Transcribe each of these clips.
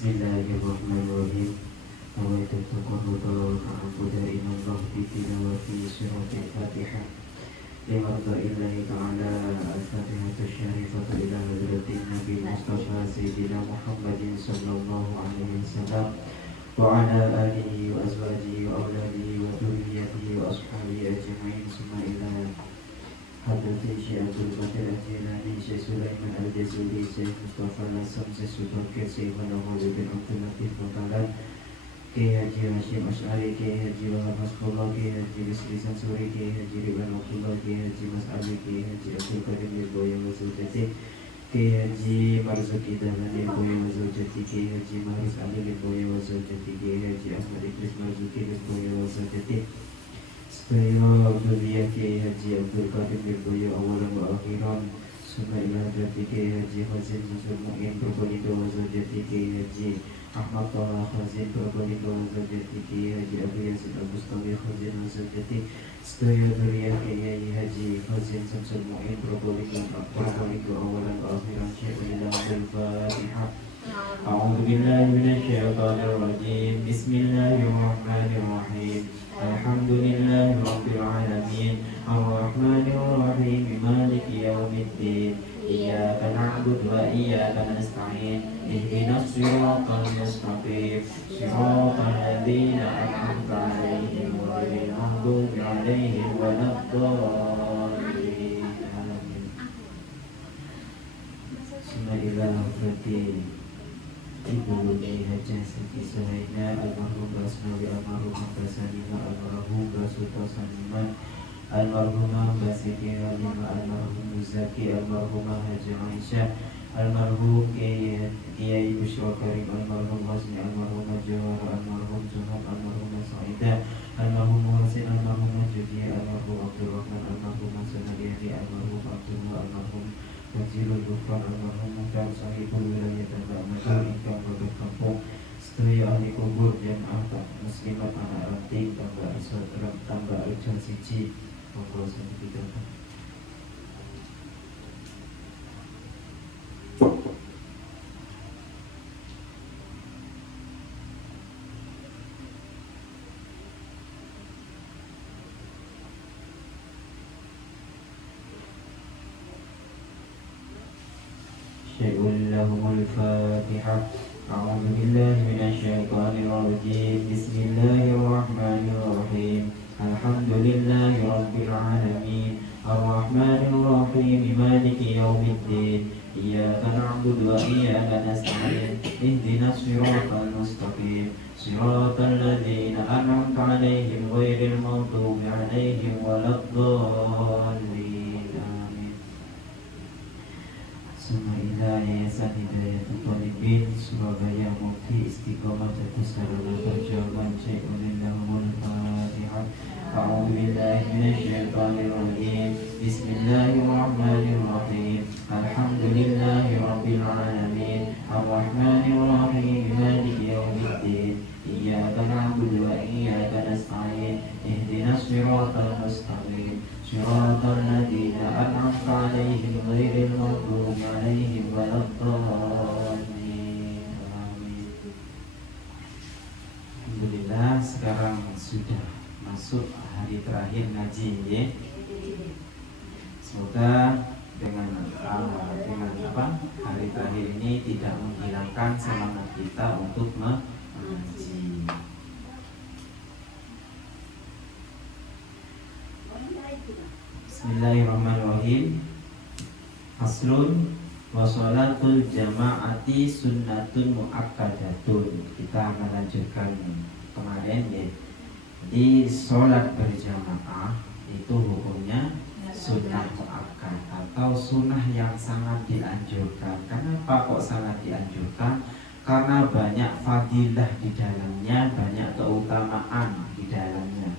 Bismillahirrahmanirrahim. Nawaitu taqarruba ta'abbuda ilallah bi tilawati suratil Fatihah. Limarda'illahi ta'ala al-Fatihatu syarifatu ila hadratin Nabi Mustafa Sayyidina Muhammadin sallallahu alaihi wasallam wa ala alihi wa azwajihi wa awladihi wa dhurriyyatihi wa ashabihi ajma'in summa ila hadratin Syekh Abdul Qadir Al-Jilani, Syekh Sulaiman Al-Jazuli, Syekh Mustafa Al-Hasan, Syekh Subakir, Syekh Muhammad bin Abdul Latif Bakalan, Kiai Haji Hashim Asy'ari, Kiai Haji Wahab Hasbullah, Kiai Haji Rizki Sansuri, Kiai Haji Ridwan Abdullah, Kiai Haji Mas Ali, Kiai Haji Abdul Karim Lirboyo Wazujati, Kiai Haji Marzuki Dahlan Lirboyo Wazujati, Kiai Haji Mahrus Ali Lirboyo Wazujati, Kiai Haji Ahmad Idris Marzuki Lirboyo Wazujati, Sedaya Abduliyah Kiai Haji Abdul Qadir Lirboyo awalan wa akhiran, summa ila hadrati Kiai Haji Khazin Mansur Mu'in Probolinggo Wazujati, Kiai Haji Ahmad Taha Khazin Probolinggo Wazujati, Kiai Haji Abu Yasin Al-Bustawi Khazin Wazujati, sedaya Abduliyah Kiai Haji Khazin Mansur Mu'in Probolinggo awalan wa akhiran. Syaikhul Fatihah. A'udzu billahi minasyaitonir rajim. Bismillahirrahmanirrahim. Alhamdulillahi rabbil alamin. Arrahmanir rahim. Maliki yaumiddin. Iyyaka na'budu wa iyyaka nasta'in. Ihdinas siratal mustaqim. Siratal ladzina an'amta 'alaihim ghairil maghdubi 'alaihim waladdallin. Amin. Bismillahirrahmanirrahim. Ibu Kiai Haji Siti Suhaina almarhum Basnawi almarhum Basanima almarhum Basuta Saniman almarhumah Basiti Halimah almarhum Muzaki almarhumah Haji Aisyah almarhum Kiai Bushra Karim almarhum Hasni almarhumah Johara almarhum Jumat almarhumah Saidah almarhum Muhsin almarhumah Judia almarhum Abdul Rahman almarhum Sanadiyadi almarhum Abdullah almarhum Wajilul Gufran almarhum Muhtar Sahibul Wilayah Tambak Madul Ingkang Babak Kampung sedaya ahli kubur jamaah muslimat anak ranting tambah islam tambah ujian siji monggo sedaya lahumul Fatihah. A'udzu billahi minasyaitonir rajim. Bismillahirrahmanirrahim. Alhamdulillahi rabbil alamin. Arrahmanir rahim. Maliki yaumiddin. Iyyaka na'budu wa iyyaka nasta'in. Ihdinas siratal mustaqim. Siratal ladzina an'amta 'alaihim ghairil maghdubi 'alaihim waladdallin. Sumailah Yayasan Hidayatul Talibin Surabaya Mufti Istiqomah Jatus Sarana Perjuangan Syaikhul Lahumul Fatihah. A'udzu billahi minasyaitonir rajim. Bismillahirrahmanirrahim. Alhamdulillahi rabbil alamin. Arrahmanir rahim. Maliki yaumiddin. Iyyaka na'budu wa iyyaka nasta'in. Ihdinas siratal mustaqim. Siratal ladzina an'amta 'alaihim ghairil maghdubi 'alaihim waladdallin. Amin. Alhamdulillah sekarang sudah masuk hari terakhir ngaji ya. Semoga dengan hari terakhir ini tidak menghilangkan semangat kita untuk mengaji. Bismillahirrahmanirrahim. Faslun wa sholatul jama'ati sunnatun muakkadatun. Kita melanjutkan kemarin ya. Di sholat berjamaah itu hukumnya sunnah muakkad atau sunnah yang sangat dianjurkan. Kenapa kok sangat dianjurkan? Karena banyak fadilah di dalamnya, banyak keutamaan di dalamnya.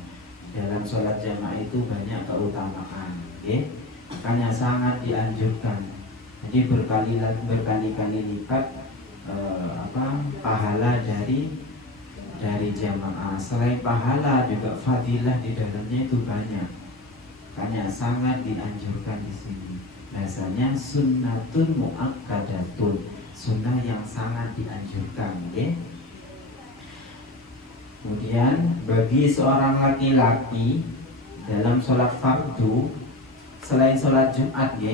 Dalam sholat jamaah itu banyak keutamaan, okay? Makanya sangat dianjurkan. Jadi berkali-kali lipat pahala dari jamaah. Selain pahala juga fadilah di dalamnya itu banyak. Makanya sangat dianjurkan di sini. Biasanya sunnatun muakkadatun. sunnah yang sangat dianjurkan, ya. Kemudian bagi seorang laki-laki dalam sholat fardu selain sholat Jumat, ya,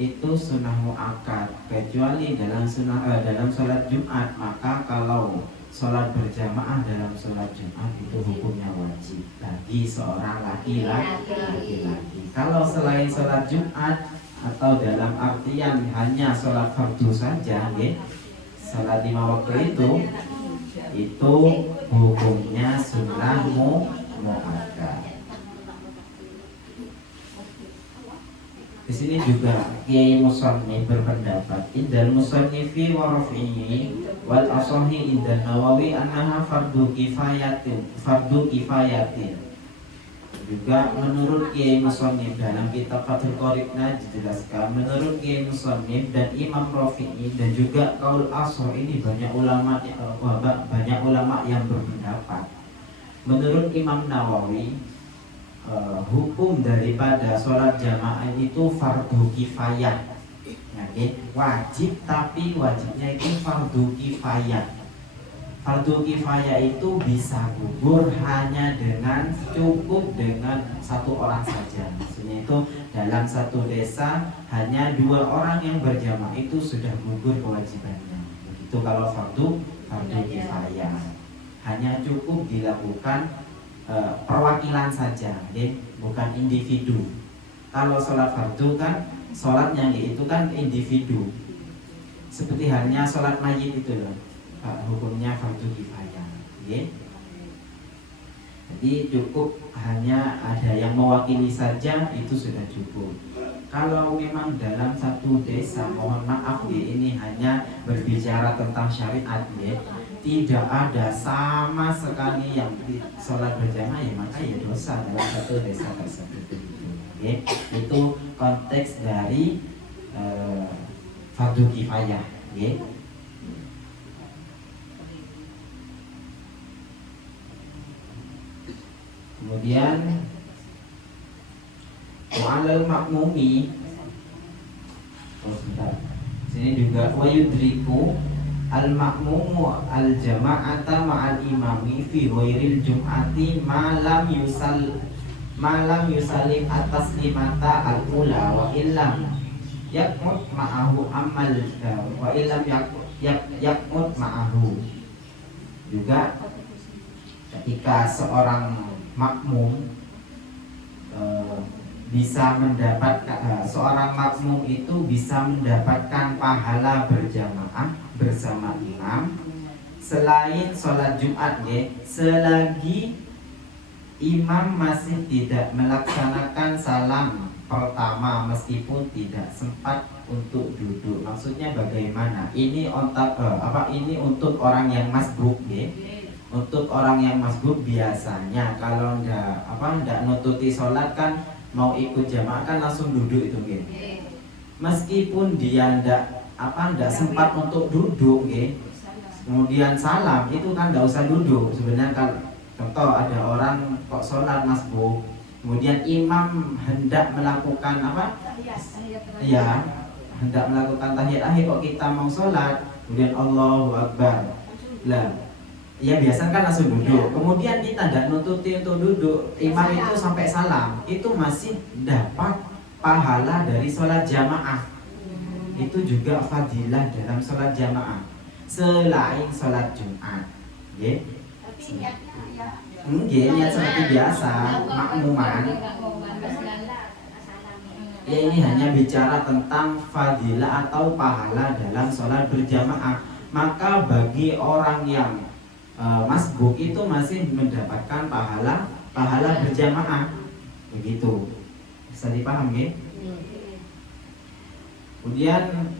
itu sunnah muakkad. Kecuali dalam sholat Jumat, maka kalau sholat berjamaah dalam sholat Jumat itu hukumnya wajib bagi seorang laki-laki. Kalau selain sholat Jumat atau dalam artian hanya sholat fardu saja, ya, sholat 5 waktu itu hukumnya sunnah muakkad. Di sini juga Kiai Musannif berpendapat indal musannifi wa rafi'i wal asahi indal Nawawi annaha fardu kifayatin. Juga menurut Kiai Musannif dalam kitab Fathul Qoribna dijelaskan, menurut Kiai Musannif dan Imam Rafi'i dan juga kaul asar ini banyak ulama yang berpendapat. Menurut Imam Nawawi, hukum daripada sholat jamaah itu fardu kifayah, wajib, tapi wajibnya itu fardu kifayah. Fardu kifayah itu bisa gugur hanya dengan cukup dengan satu orang saja. Maksudnya itu dalam satu desa hanya 2 orang yang berjamaah itu sudah gugur kewajibannya. Begitu kalau fardu kifayah. Hanya cukup dilakukan perwakilan saja, bukan individu. Kalau sholat fardu kan sholatnya itu kan individu. Seperti halnya sholat mayit itu loh. Hukumnya fardu kifayah, jadi cukup hanya ada yang mewakili saja itu sudah cukup. Kalau memang dalam satu desa, mohon maaf, ini hanya berbicara tentang syariat, tidak ada sama sekali yang sholat berjamaah, maka ya dosa dalam satu desa tersebut. Itu konteks dari fardu kifayah. Kemudian wa'alal makmumi, sini juga wayudriku al makmumu al jama'ata ma'al imami fi ghairil jum'ati malam yusalim atas limata al ula wa illam yakmut ma'ahu amal wa illam yakmut ma'ahu. Juga ketika seorang makmum bisa mendapatkan seorang makmum itu bisa mendapatkan pahala berjamaah bersama imam selain sholat Jumat, selagi imam masih tidak melaksanakan salam pertama meskipun tidak sempat untuk duduk. Maksudnya bagaimana? Ini untuk orang yang masbuk, Untuk orang yang masbuk biasanya kalau ndak nututi sholat kan mau ikut jamaah kan langsung duduk itu, Meskipun dia ndak sempat untuk duduk, Kemudian salam itu kan ndak usah duduk. Sebenarnya kalau contoh ada orang kok sholat masbuk, kemudian imam hendak melakukan hendak melakukan tahiyat akhir kok kita mau sholat, kemudian Allahu Akbar. Ya biasa kan langsung duduk. Kemudian kita tidak nututi untuk duduk, imam itu sampai salam, itu masih dapat pahala dari sholat jamaah. Itu juga fadilah dalam sholat jamaah selain sholat Jumat. Niat seperti biasa makmuman. Ya ini hanya bicara tentang fadilah atau pahala dalam sholat berjamaah. Maka bagi orang yang masbuk itu masih mendapatkan pahala berjamaah, begitu. Bisa dipaham, Kemudian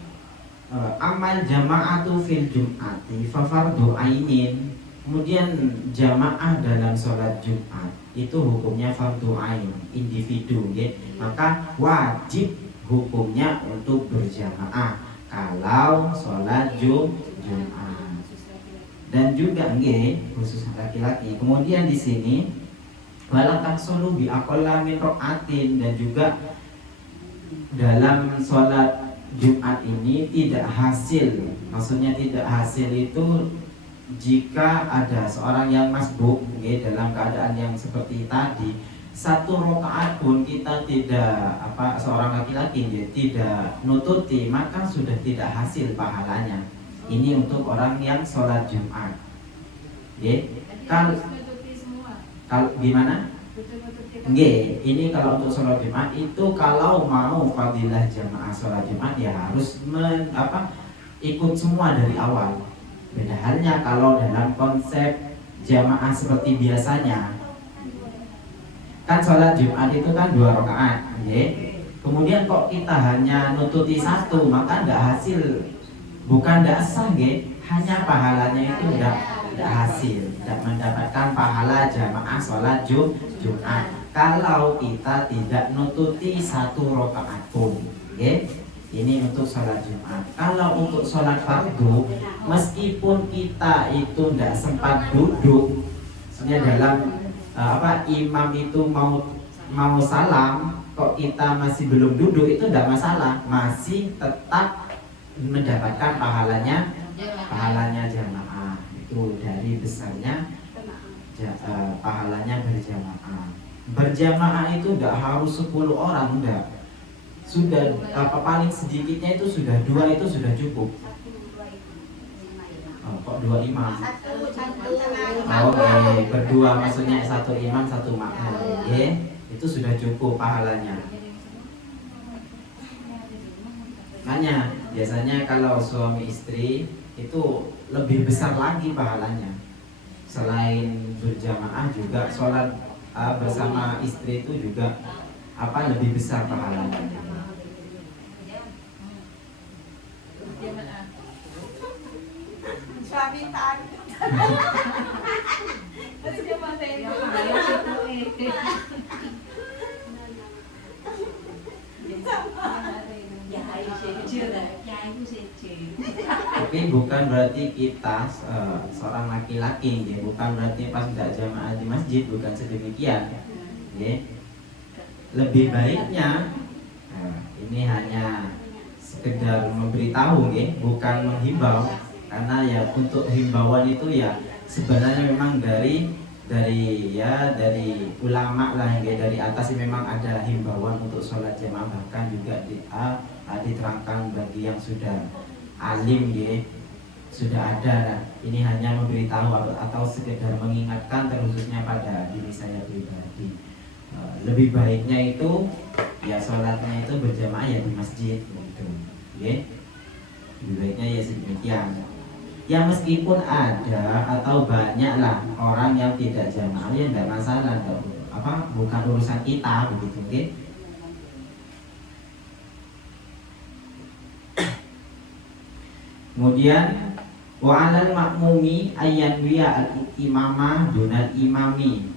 amal jama'atu fil jum'ati fa fardu ainin. Kemudian jamaah dalam sholat Jumat itu hukumnya fardu ain, individu, Maka wajib hukumnya untuk berjamaah kalau sholat Jumat. Dan juga khusus laki-laki. Kemudian di sini walakan solu bi aqalla min raqatin, dan juga dalam sholat Jumat ini tidak hasil. Maksudnya tidak hasil itu jika ada seorang yang masbuk dalam keadaan yang seperti tadi, satu rakaat pun kita tidak seorang laki-laki tidak nututi, maka sudah tidak hasil pahalanya. Ini untuk orang yang sholat Jumat. Kalau gimana? Ini kalau untuk sholat Jumat itu kalau mau fadilah jamaah sholat Jumat ya harus ikut semua dari awal. Beda halnya kalau dalam konsep jamaah seperti biasanya, kan sholat Jumat itu kan 2 rakaat, kemudian kok kita hanya nututi 1, maka tidak hasil, bukan tidak sah, hanya pahalanya itu tidak hasil, tidak mendapatkan pahala jamaah sholat Jumat kalau kita tidak nututi 1 rakaat pun. Ini untuk sholat Jumat. Kalau untuk sholat fardu, meskipun kita itu tidak sempat duduk, sebenarnya dalam imam itu mau salam, kok kita masih belum duduk, itu tidak masalah, masih tetap mendapatkan pahalanya jamaah. Itu dari besarnya pahalanya berjamaah. Berjamaah itu tidak harus 10 orang, enggak. Sudah paling sedikitnya itu sudah 2 itu sudah cukup. Kok 2 imam? Berdua maksudnya 1 imam 1 makmum. Itu sudah cukup pahalanya. Makanya biasanya kalau suami istri itu lebih besar lagi pahalanya. Selain berjamaah juga sholat bersama istri itu juga lebih besar pahalanya. Tapi bukan berarti kita seorang laki-laki, bukan berarti pas tidak jamaah di masjid, bukan sedemikian. Lebih baiknya ini hanya sekedar memberitahu, bukan menghimbau, karena ya untuk himbauan itu ya sebenarnya memang dari ulama lah, dari atas memang ada himbauan untuk sholat jamaah, bahkan juga diterangkan bagi yang sudah alim, sudah ada. Ini hanya memberitahu atau sekedar mengingatkan, terkhususnya pada diri saya pribadi. Lebih baiknya itu ya sholatnya itu berjamaah ya di masjid, gitu. Lebih baiknya ya sedemikian. Ya meskipun ada atau banyak lah orang yang tidak jamaah, ya tidak masalah, bukan urusan kita, begitu. Kemudian wa'alal makmumi ayyanwiya al-imamah dunal imami.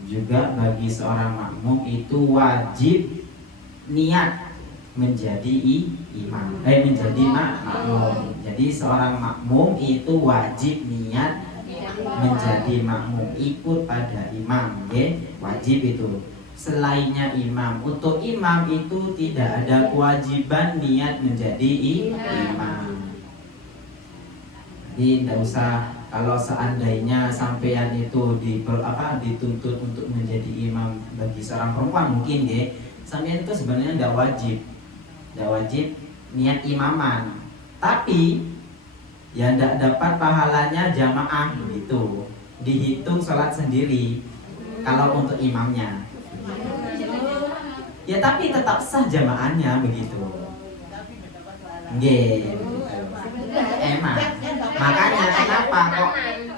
Juga bagi seorang makmum itu wajib niat menjadi imam, menjadi makmum. Jadi seorang makmum itu wajib niat menjadi makmum, ikut pada imam, wajib itu. Selainnya imam, untuk imam itu tidak ada kewajiban niat menjadi imam. Jadi tidak usah, kalau seandainya sampean itu dituntut untuk menjadi imam bagi seorang perempuan mungkin, sampean itu sebenarnya tidak wajib niat imaman, tapi ya tidak dapat pahalanya jamaah, begitu. Dihitung sholat sendiri kalau untuk imamnya, ya tapi tetap sah jamaahnya, begitu. Emang makanya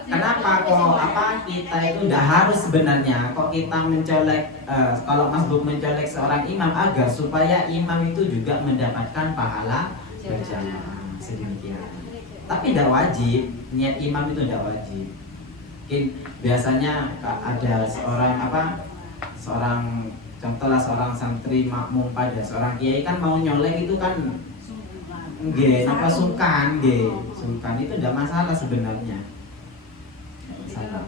kenapa kok kita itu tidak harus sebenarnya kok kita mencolek, kalau masbuk mencolek seorang imam agar supaya imam itu juga mendapatkan pahala berjamaah, sedemikian. Tapi tidak wajib, niat imam itu tidak wajib. Mungkin biasanya ada seorang contohlah seorang santri makmum pada seorang kiai, kan mau nyolek itu kan sungkan itu tidak masalah sebenarnya. Masalah.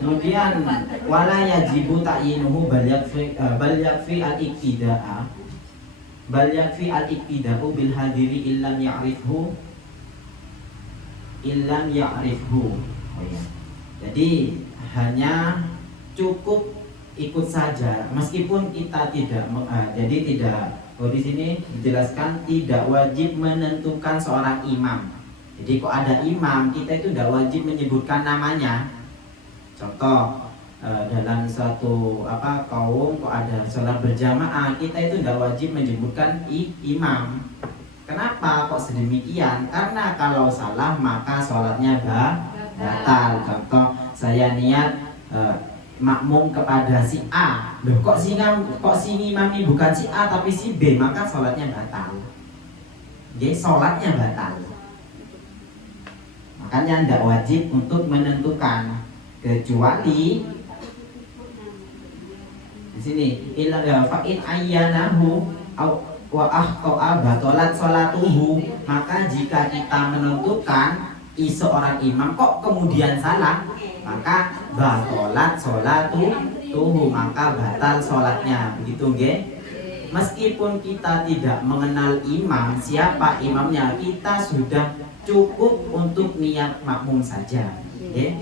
Kemudian wala yajibu ta'yinuhu bal yakfi al-iqtida'a bil hadiri illam ya'rifhu. Oh ya. Jadi hanya cukup ikut saja meskipun kita tidak jadi tidak di sini dijelaskan tidak wajib menentukan seorang imam. Jadi kok ada imam, kita itu tidak wajib menyebutkan namanya. Contoh dalam suatu kaum kok ada sholat berjamaah, kita itu tidak wajib menyebutkan imam. Kenapa kok sedemikian? Karena kalau salah maka sholatnya batal. Contoh saya niat makmum kepada si A, loh kok si imami bukan si A tapi si B, maka sholatnya batal. Jadi sholatnya batal. Makanya tidak wajib untuk menentukan, kecuali di sini illa fa'in ayyanahu wa akhta'a batalat sholatuhu. Maka jika kita menentukan seorang imam kok kemudian salah, maka batalat sholatuhu, maka batal sholatnya. Begitu nggih? Meskipun kita tidak mengenal imam, siapa imamnya, kita sudah cukup untuk niat makmum saja. Nggih?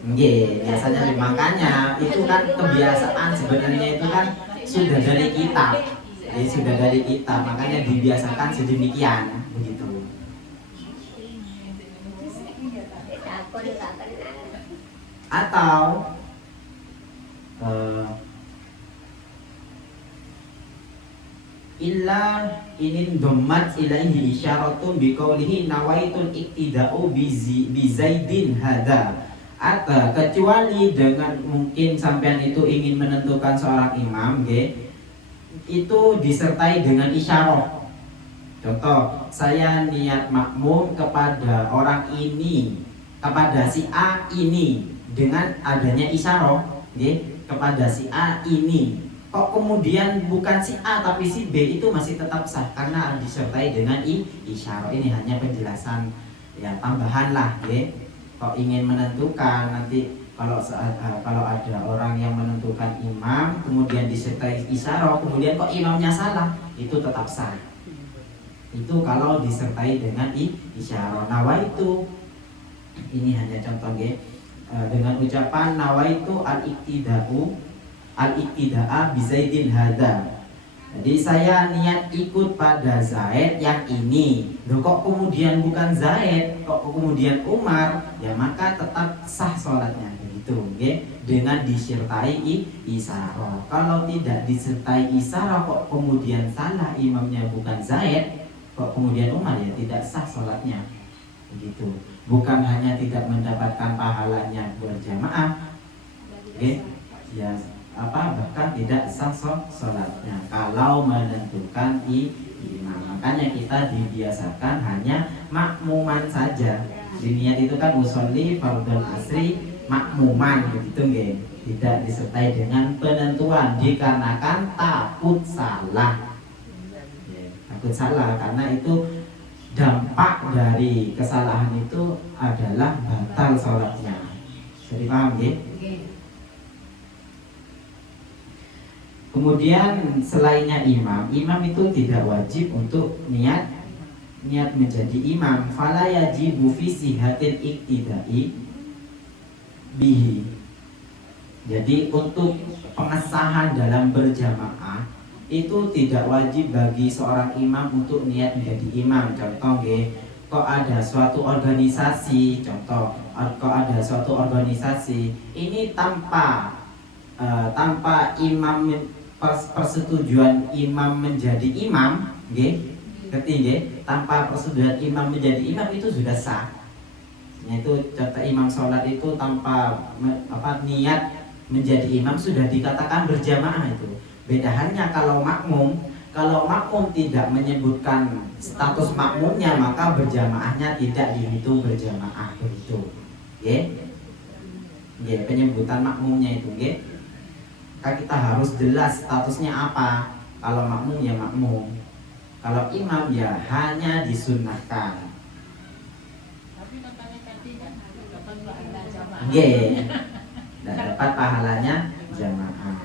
Nggih, biasanya makanya itu kan kebiasaan sebenarnya itu kan sudah dari kita. Jadi sudah dari kita, makanya dibiasakan sedemikian begitu. Atau illa inin dhammat ilaihi isyaratun biqaulihi nawaitul iktida'u bi zaidin hada. Atau kecuali dengan mungkin sampean itu ingin menentukan seorang imam, itu disertai dengan isyarah. Contoh, saya niat makmum kepada orang ini, kepada si A ini, dengan adanya isyarah, kepada si A ini. Kok kemudian bukan si A tapi si B, itu masih tetap sah karena disertai dengan isyarah. Ini hanya penjelasan ya tambahan lah, Kok ingin menentukan nanti kalau ada orang yang menentukan imam kemudian disertai isyarah, kemudian kok imamnya salah, itu tetap sah. Itu kalau disertai dengan isyarah. Nawaitu, ini hanya contoh dengan ucapan nawaitu al-iktida'a bi Zaidin hada. Jadi saya niat ikut pada Zaid yang ini. Loh kok kemudian bukan Zaid, kok kemudian Umar, ya maka tetap sah sholatnya begitu, dengan disertai isyarah. Kalau tidak disertai isyarah kok kemudian salah imamnya bukan Zaid, kok kemudian Umar, ya tidak sah sholatnya begitu. Bukan hanya tidak mendapatkan pahalanya berjamaah, ya bahkan tidak sah sholatnya kalau menentukan imam. Makanya kita dibiasakan hanya makmuman saja. Niat itu kan usolli fardhul asri makmuman begitu nggih. Tidak disertai dengan penentuan dikarenakan takut salah. Takut salah karena itu dampak dari kesalahan itu adalah batal sholatnya. Jadi paham nggih? Kemudian selainnya imam itu tidak wajib untuk niat menjadi imam. Fala yajibu fi sihatil iktida'i bihi. Jadi untuk pengesahan dalam berjamaah itu tidak wajib bagi seorang imam untuk niat menjadi imam. Contoh kok ada suatu organisasi, ini tanpa imam persetujuan imam menjadi imam, tanpa persetujuan imam menjadi imam itu sudah sah. Yaitu contoh imam sholat itu tanpa niat menjadi imam sudah dikatakan berjamaah itu. Beda halnya kalau makmum tidak menyebutkan status makmumnya maka berjamaahnya tidak dihitung berjamaah begitu. Penyebutan makmumnya itu kita harus jelas statusnya apa. Kalau makmum ya makmum, kalau imam ya hanya disunnahkan. tidak dapat pahalanya jamaah.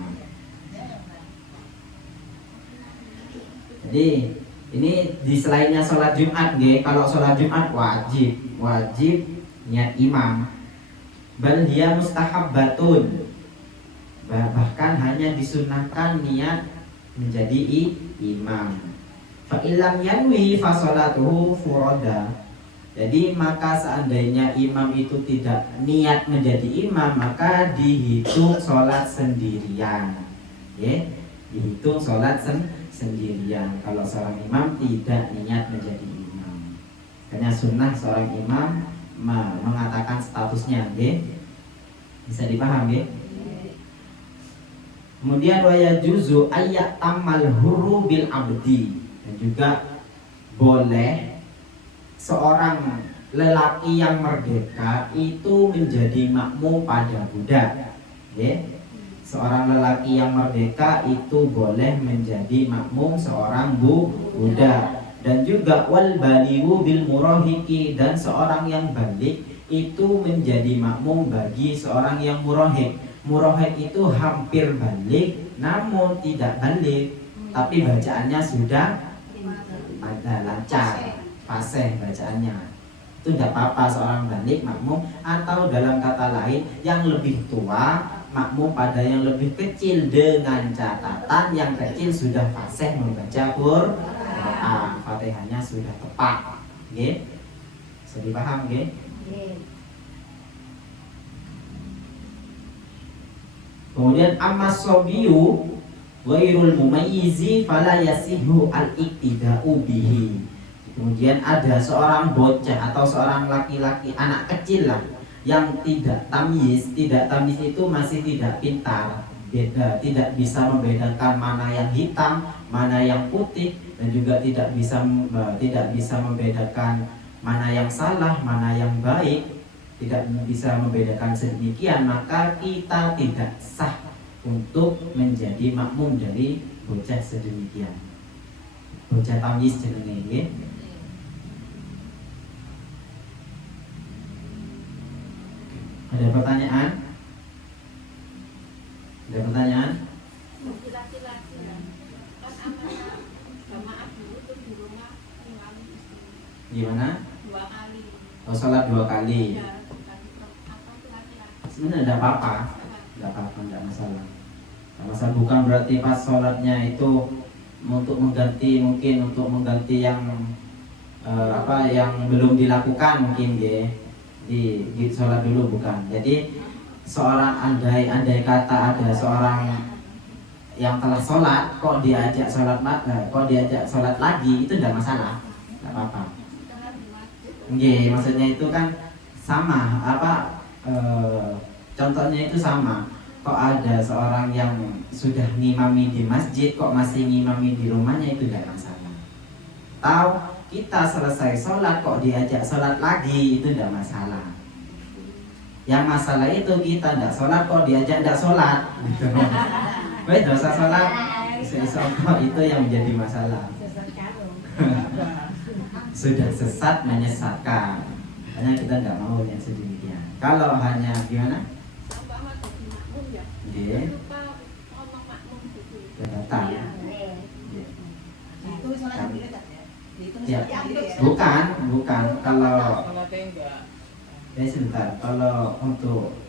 Jadi ini di selainnya sholat Jumat, kalau sholat Jumat wajib niat imam. Bal hiya mustahabbatun, bahkan hanya disunahkan niat menjadi imam. Fa illam yanwi fa sholatuhu furada. Jadi maka seandainya imam itu tidak niat menjadi imam, maka dihitung sholat sendirian. Dihitung sholat sendirian kalau seorang imam tidak niat menjadi imam. Karena sunnah seorang imam mengatakan statusnya, bisa dipahami. Kemudian waya juzu ayat tamal huru bil abdi, dan juga boleh seorang lelaki yang merdeka itu menjadi makmum pada budak. Seorang lelaki yang merdeka itu boleh menjadi makmum seorang budak. Dan juga wal balighu bil murahiki, dan seorang yang balik itu menjadi makmum bagi seorang yang murahik. Murahik itu hampir balik namun tidak balik, tapi bacaannya sudah lancar, fasih bacaannya. Itu tidak apa-apa seorang balik makmum, atau dalam kata lain yang lebih tua makmum pada yang lebih kecil, dengan catatan yang kecil sudah fasih membaca Quran, Fatihahnya sudah tepat. Bisa dipaham, Kemudian amma sobiyu ghairul mumayyizi fala yasihu al-iktida'u bihi. Kemudian ada seorang bocah atau seorang laki-laki, anak kecil lah, yang tidak tamyiz. Tidak tamyiz itu masih tidak pintar, tidak bisa membedakan mana yang hitam, mana yang putih, dan juga tidak bisa membedakan mana yang salah, mana yang baik, tidak bisa membedakan sedemikian, maka kita tidak sah untuk menjadi makmum dari bocah sedemikian. Bocah tamyiz jenenge. Ada pertanyaan? Ada pertanyaan? Laki-laki kan amanah jamaah dulu tuh di rumah ngimami istri. Gimana? 2 kali. Oh, sholat 2 kali. Ya, bukan apa itu laki-laki. Sebenarnya tidak apa-apa, tidak masalah. Tidak masalah, bukan berarti pas sholatnya itu untuk mengganti yang yang belum dilakukan mungkin di sholat dulu, bukan. Jadi seorang andai kata ada seorang yang telah sholat kok diajak sholat lagi, itu tidak masalah, tidak apa-apa. Maksudnya itu kan sama contohnya itu sama. Kok ada seorang yang sudah ngimami di masjid kok masih ngimami di rumahnya, itu tidak masalah. Tahu kita selesai sholat kok diajak sholat lagi, itu tidak masalah. Yang masalah itu kita tidak sholat kok diajak tidak sholat. Dosa sholat itu yang menjadi masalah. Sudah sesat menyesatkan. Hanya kita tidak mau yang sedemikian. Kalau hanya gimana? Lupa ngomong makmum gitu. Batal. Itu sholat sendiri tak ya? Itu Ya. sholat sendiri ya? Bukan. Kalau sebentar. Kalau untuk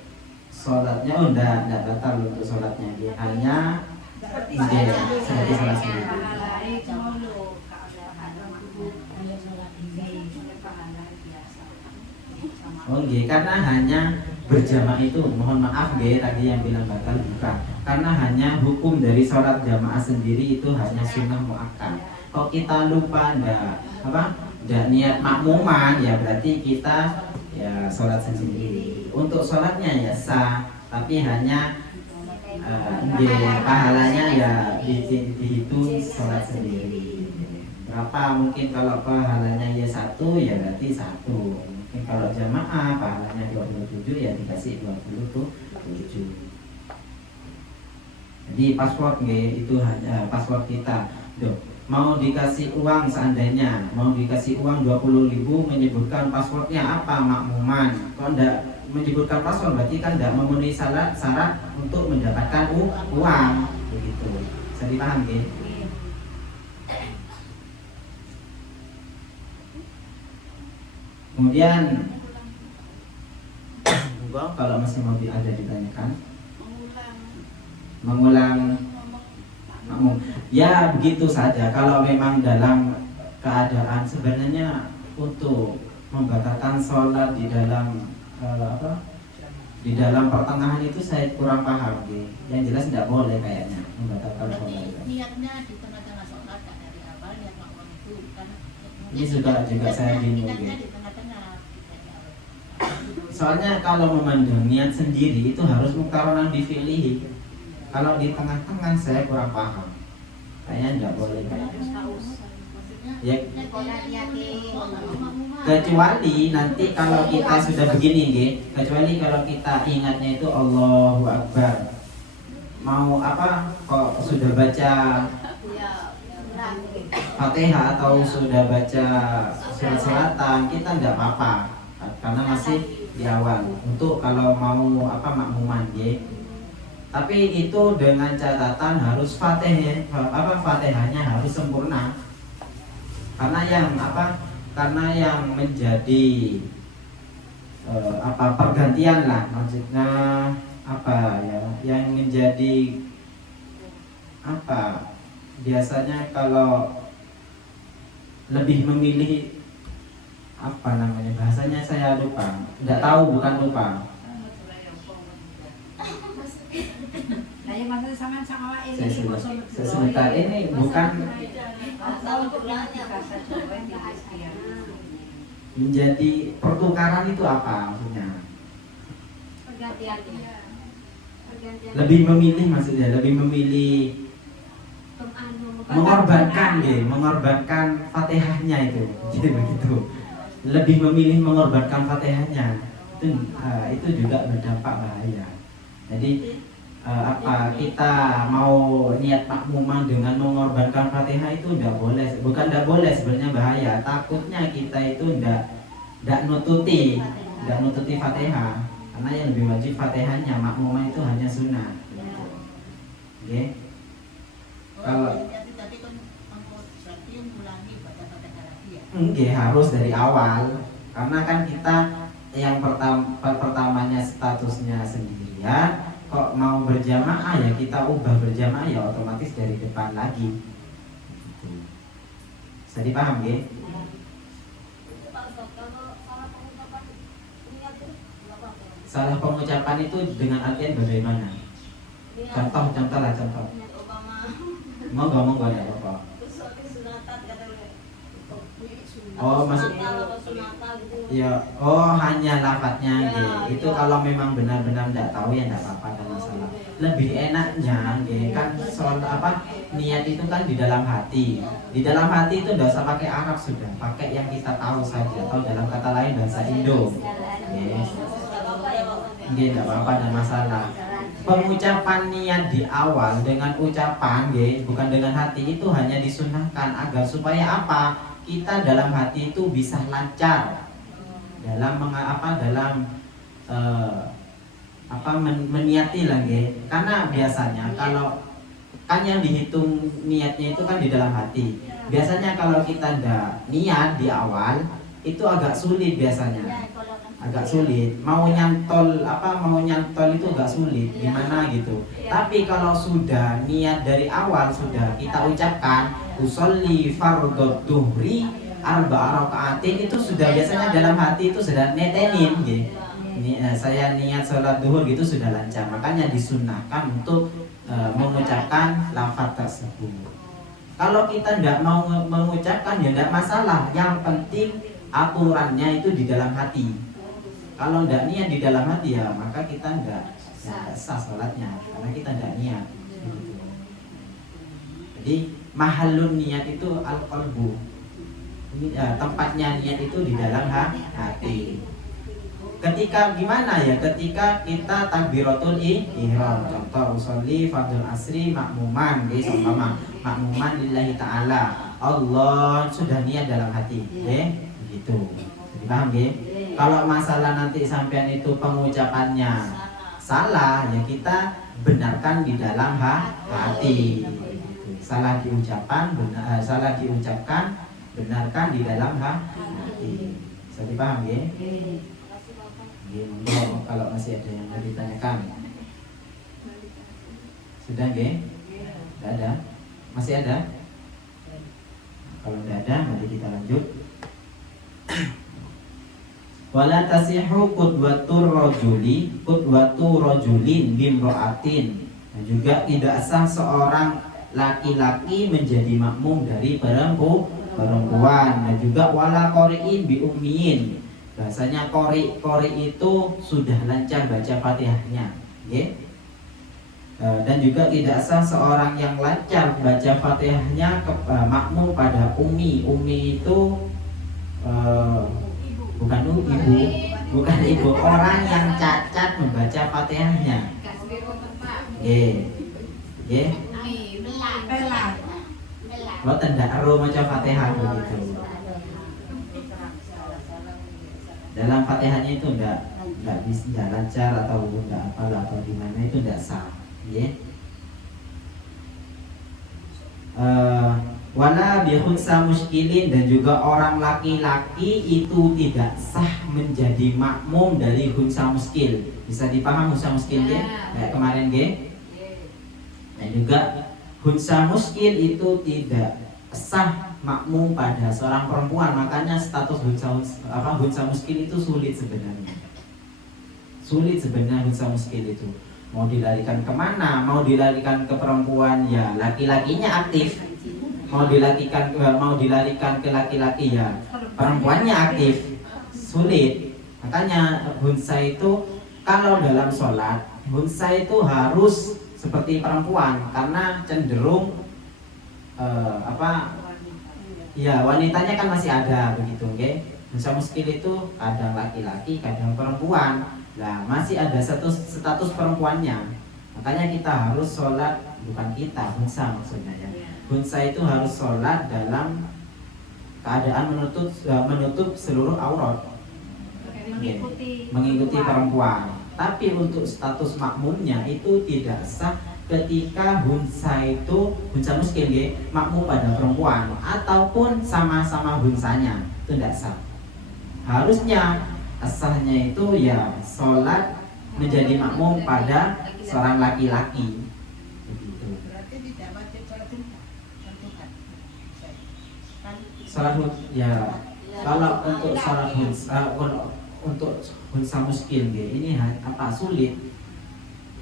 sholatnya enggak batal untuk sholatnya. Dia hanya seperti sholat sendiri. Karena hanya berjamaah itu, mohon maaf tadi yang bilang batal, bukan. Karena hanya hukum dari sholat jamaah sendiri itu hanya sunnah muakkad. Kalau kita lupa ndak niat makmuman, ya berarti kita ya sholat sendiri. Untuk sholatnya ya sah, tapi hanya pahalanya ya dihitung sholat sendiri. Berapa mungkin kalau pahalanya ya 1, ya berarti 1. Kalau jamaah pahalanya 27, ya dikasih 27. Jadi password itu hanya password kita. Mau dikasih uang, seandainya mau dikasih uang 20.000, menyebutkan passwordnya apa, makmuman. Kok menyebutkan rasul berarti kan tidak memenuhi syarat untuk mendapatkan uang begitu. Bisa dipahami ya? Kemudian kalau masih mau ada ditanyakan, mengulang makmum. Ya begitu saja. Kalau memang dalam keadaan sebenarnya untuk membatalkan sholat di dalam di dalam pertengahan itu saya kurang paham. Yang jelas tidak boleh kayaknya membatalkan sholat. Niatnya di tengah-tengah sholat kan dari awal niat makmum itu kan. Ini juga saya bingung. Niatnya di tengah-tengah. Soalnya kalau memandang niat sendiri itu harus muqaranah bifilihi. Kalau di tengah-tengah saya kurang paham. Kayaknya tidak boleh kayaknya. Ya, kecuali nanti kalau kita sudah begini nggih, kecuali kalau kita ingatnya itu Allahu Akbar. Mau apa kok sudah baca Fatihah atau sudah baca surat-suratan, kita tidak apa-apa karena masih di awal. Untuk kalau mau apa makmuman nggih. Tapi itu dengan catatan harus Fatihahnya harus sempurna. Karena yang menjadi pergantian lah, maksudnya yang menjadi biasanya kalau lebih memilih bahasanya saya lupa, tidak tahu, bukan lupa. Sebentar, ini bukan menjadi pertukaran itu apa maksudnya? Lebih memilih maksudnya, lebih memilih mengorbankan Fatihahnya itu, jadi begitu. Lebih memilih mengorbankan Fatihahnya itu juga berdampak bahaya. Jadi kita mau niat makmuman dengan mengorbankan Fatihah itu tidak boleh. Bukan tidak boleh, sebenarnya bahaya. Takutnya kita itu tidak nututi Fatihah. Karena yang lebih wajib Fatihahnya, makmuman itu hanya sunnah. Oke. Kalau harus dari awal. Karena kan kita yang pertamanya statusnya sendirian. Kok mau berjamaah ya kita ubah berjamaah ya otomatis dari depan lagi. Bisa dipaham ya? Salah pengucapan itu dengan artian bagaimana? Contoh. Monggo ya Bapak. Oh maksudnya ya, hanya lafadznya gitu. Itu kalau memang benar-benar tidak tahu ya tidak apa-apa, ada masalah. Lebih enaknya kan soal niat itu kan di dalam hati. Di dalam hati itu tidak usah pakai Arab, sudah pakai yang kita tahu saja, atau dalam kata lain bahasa Indo. Tidak apa-apa, ada masalah. Pengucapan niat di awal dengan ucapan bukan dengan hati itu hanya disunahkan agar supaya apa? Kita dalam hati itu bisa lancar dalam meniati lagi. Karena biasanya kalau kan yang dihitung niatnya itu kan di dalam hati. Biasanya kalau kita ada niat di awal itu agak sulit biasanya. Agak sulit. Mau nyantol itu agak sulit. Gimana gitu. Tapi kalau sudah niat dari awal sudah kita ucapkan usolli fardhu dhuhri arba'a raka'atin, itu sudah biasanya dalam hati itu sudah netenin gitu. Saya niat sholat duhur gitu sudah lancar. Makanya disunnahkan untuk mengucapkan lafaz tersebut. Kalau kita tidak mau mengucapkan ya tidak masalah. Yang penting aturannya itu di dalam hati. Kalau tidak niat di dalam hati ya maka kita tidak sah sholatnya karena kita tidak niat. Jadi mahallun niat itu al-qalbu. Tempatnya niat itu di dalam hati. Ketika gimana ya? Ketika kita takbiratul ihram. Contoh usolli fardhu asri makmuman, seumpama makmuman lillahi ta'ala. Allah sudah niat dalam hati, begitu. Dipaham nggih? Kalau masalah nanti sampean itu pengucapannya salah, ya kita benarkan di dalam hati. Salah diucapkan, benarkan di dalam hati. Bisa dipaham ya? Kalau masih ada yang mau ditanyakan. Sudah ya? Tidak ada? Masih ada? Kalau tidak ada, mari kita lanjut. Wala tasihu qudwatu rajulin bimra'atin. Dan juga tidak sah seorang laki-laki menjadi makmum dari perempuan. Dan juga wala qori'in bi ummiyin. Bahasanya qori itu sudah lancar baca Fatihahnya, okay? Dan juga tidak sah seorang yang lancar baca Fatihahnya makmum pada ummi. Ummi itu bukan ibu, orang yang cacat membaca Fatihahnya. Lo tidak perlu baca Fatihah begitu. Dalam Fatihahnya itu tidak bisa lancar atau tidak apalah atau gimana, itu tidak sah. Wala bihunsa muskilin, dan juga orang laki-laki itu tidak sah menjadi makmum dari hunsa muskil. Bisa dipaham hunsa muskil ya? Kayak kemarin ya. Dan juga hunsa muskil itu tidak sah makmum pada seorang perempuan. Makanya status hunsa muskil itu sulit sebenarnya. Sulit sebenarnya hunsa muskil itu. Mau dilarikan kemana? Mau dilarikan ke perempuan, ya laki-lakinya aktif. Mau dilarikan ke laki-laki, ya perempuannya aktif. Sulit. Makanya hunsa itu kalau dalam sholat, hunsa itu harus seperti perempuan karena cenderung ya wanitanya kan masih ada begitu, okay? Hunsa muskil itu kadang laki-laki, kadang perempuan. Nah, masih ada status perempuannya. Makanya kita harus sholat, bukan kita, hunsa maksudnya ya. Hunsa itu harus sholat dalam keadaan menutup seluruh aurat, mengikuti perempuan. Tapi untuk status makmumnya itu tidak sah ketika hunsa muskil makmum pada perempuan ataupun sama-sama hunsanya, itu tidak sah. Harusnya sahnya itu ya sholat menjadi makmum pada seorang laki-laki. Salat ya, kalau untuk salat untuk hunsa muskil ini sulit.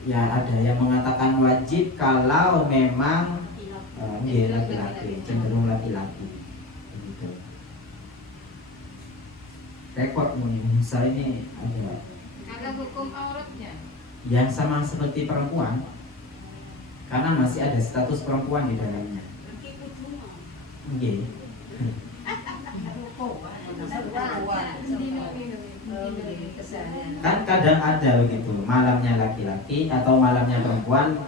Ya ada yang mengatakan wajib kalau memang laki-laki, cenderung laki-laki. Begitu. Rekod hunsa ini ada. Ada hukum auratnya Yang sama seperti perempuan, karena masih ada status perempuan di dalamnya. Oke. Kan kadang ada begitu, malamnya laki-laki atau malamnya perempuan,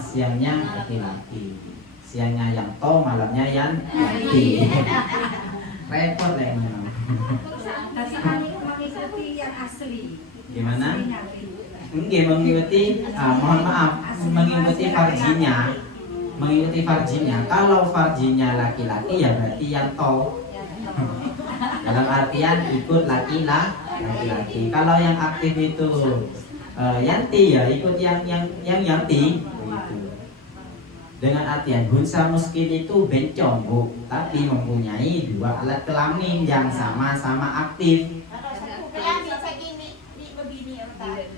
siangnya laki-laki, siangnya yang malamnya yang laki. Repot ya memang. Mengikuti yang asli. Gimana? Mengikuti, mohon maaf, mengikuti farjinya. Kalau farjinya laki-laki ya berarti yang dalam artian ikut laki-laki. Kalau yang aktif itu yanti, ya ikut yang yanti begitu. Dengan artian hunsa muskil itu bencong, Bu, tapi mempunyai dua alat kelamin yang sama-sama aktif.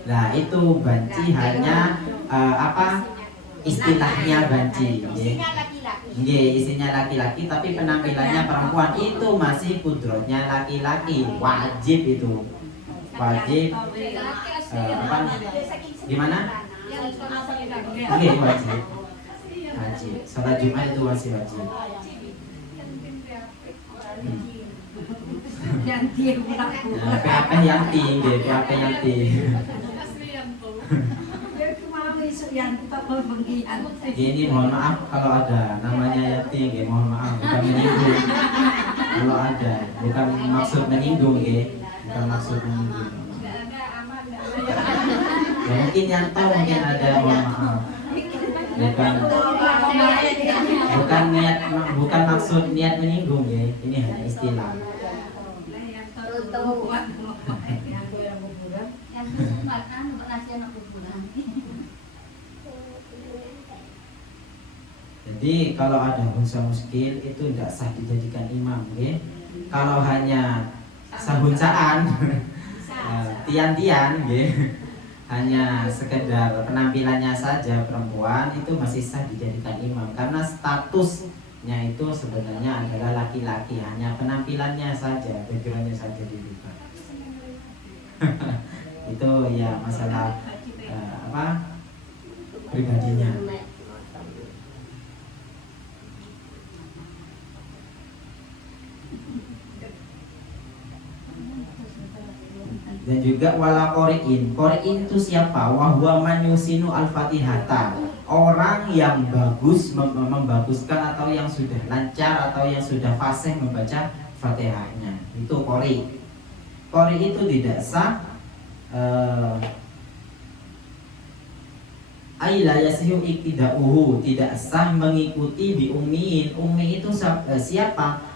Nah, itu banci hanya istilahnya banci. Isinya laki-laki tapi penampilannya perempuan, itu masih kudrotnya laki-laki. Wajib itu. Wajib gimana? Oke, wajib. Salat Jumat itu wajib. PAP yang tinggi. Ini mohon maaf kalau ada namanya Yati, mohon maaf bukan menyinggung. Kalau ada, bukan maksud menyinggung, Bukan maksudnya itu. Nggak ada aman, nggak ada. Ya mungkin yang tahu mungkin ada, mohon maaf. Bukan niat, bukan maksud niat menyinggung ya. Ini hanya istilah. Jadi kalau ada unsa muskil itu tidak sah dijadikan imam, ya. Kalau hanya sahunsaan, tian-tian, ya, hanya sekedar penampilannya saja perempuan itu masih sah dijadikan imam karena statusnya itu sebenarnya adalah laki-laki, hanya penampilannya saja, backgroundnya saja dirubah. Itu ya masalah pribadinya. Dan juga wala qori'in. Qori'in itu siapa? Wahwa man yusinu al-fatihata. Orang yang bagus membaguskan atau yang sudah lancar atau yang sudah fasih membaca Fatihahnya. Itu qori'. Qori' itu tidak sah ay la yasihu iktida'uhu, tidak sah mengikuti bi ummiin. Ummi itu siapa?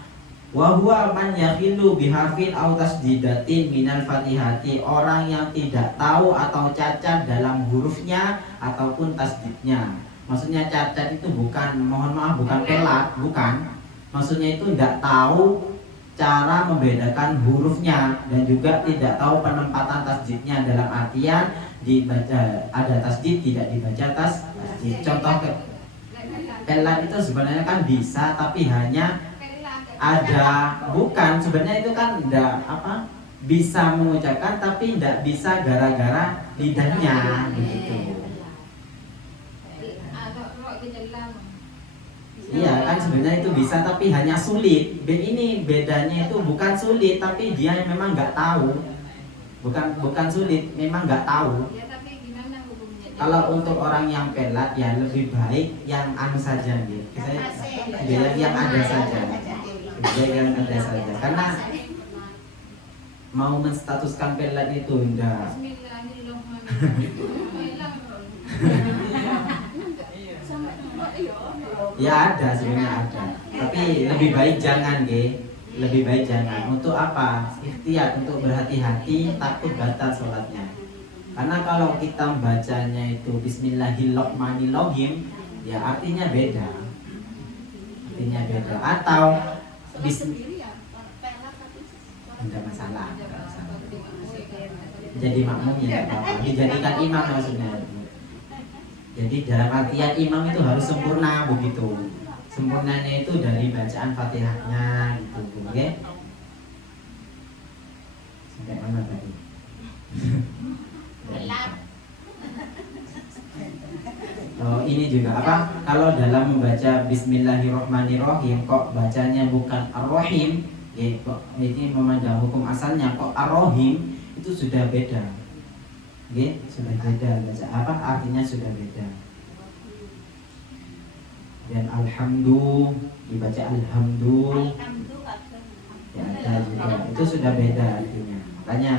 Wa huwa man yakhilu biharfin aw tasdidatin minal fatihati, orang yang tidak tahu atau cacat dalam hurufnya ataupun tasdidnya. Maksudnya cacat itu bukan, mohon maaf, bukan pelat, bukan. Maksudnya itu tidak tahu cara membedakan hurufnya dan juga tidak tahu penempatan tasdidnya, dalam artian dibaca ada tasdid tidak dibaca tasdid. Contoh pelat itu sebenarnya kan bisa, tapi hanya ada, bukan, sebenarnya itu kan enggak bisa mengucapkan tapi enggak bisa gara-gara lidahnya begitu. Iya kan sebenarnya itu bisa tapi hanya sulit. Ini bedanya itu bukan sulit tapi dia memang enggak tahu. Bukan sulit, memang enggak tahu. Kalau untuk orang yang pelat ya lebih baik yang anu saja gitu. Yang ada saja. Yang ada saja, karena mau menstatuskan pelat itu enggak. Ya ada sebenarnya ada, tapi lebih baik jangan, lebih baik jangan. Untuk apa? Ikhtiar, untuk berhati-hati, takut batal sholatnya. Karena kalau kita bacanya itu Bismillahirrahmanirrahim, ya artinya beda. Artinya beda. Atau tidak masalah. Jadi makmum ya apa-apa. Dijadikan imam maksudnya. Jadi dalam artian imam itu harus sempurna begitu. Sempurnanya itu dari bacaan Fatihahnya gitu, oke? Sampai mana tadi? Oh, ini juga apa? Kalau dalam membaca Bismillahirrahmanirrahim kok bacanya bukan Ar-Rahim, ya kok ini memandang hukum asalnya kok Ar-Rahim, itu sudah beda. Oke, sudah beda baca apa artinya sudah beda. Dan alhamdulillah dibaca alhamdulillah. Ya ada juga. Itu sudah beda artinya. Makanya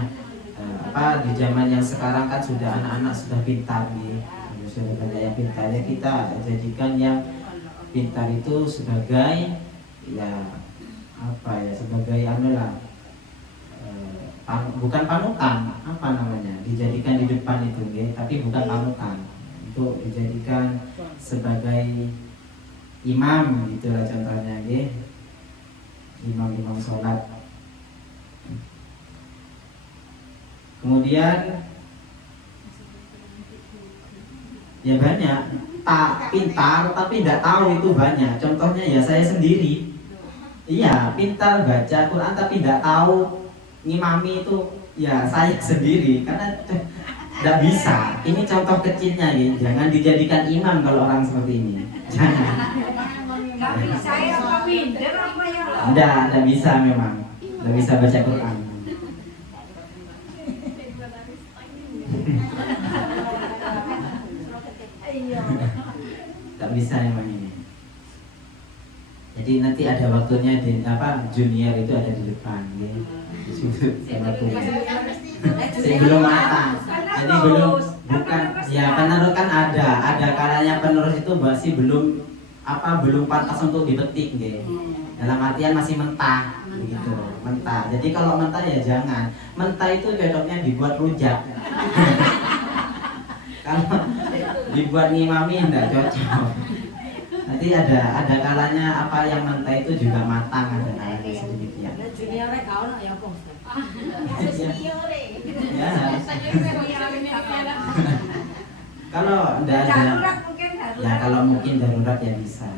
di zaman yang sekarang kan sudah anak-anak sudah pintar nih. Sudah banyak yang pintar, ya kita jadikan yang pintar itu sebagai sebagai bukan panutan, apa namanya, dijadikan di depan itu, tapi bukan panutan, untuk dijadikan sebagai imam gitulah contohnya, imam sholat. Kemudian ya banyak pintar tapi tidak tahu itu banyak. Contohnya ya saya sendiri. Iya, pintar baca Quran tapi tidak tahu ngimami itu ya saya sendiri karena tidak bisa. Ini contoh kecilnya ya. Jangan dijadikan imam kalau orang seperti ini. Jangan. Tapi saya apa minder apa ya? Tidak bisa memang. Tidak bisa baca Quran. Tak bisa memang ini. Jadi nanti ada waktunya di junior itu ada di depan ya. Di situ waktunya. Sebelum matang. Jadi belum bukan ya penerus kan ada kalanya penerus itu masih belum belum pantas untuk dipetik gitu. Dalam artian masih mentah begitu, mentah. Jadi kalau mentah ya jangan. Mentah itu cocoknya dibuat rujak. Kalau dibuat ngimami enggak cocok. Nanti ada kalanya yang mentah itu juga matang, ada kalanya sedemikian. Junior kau nak ya pun. Ya. Kalau enggak ada, ya kalau mungkin darurat ya bisa.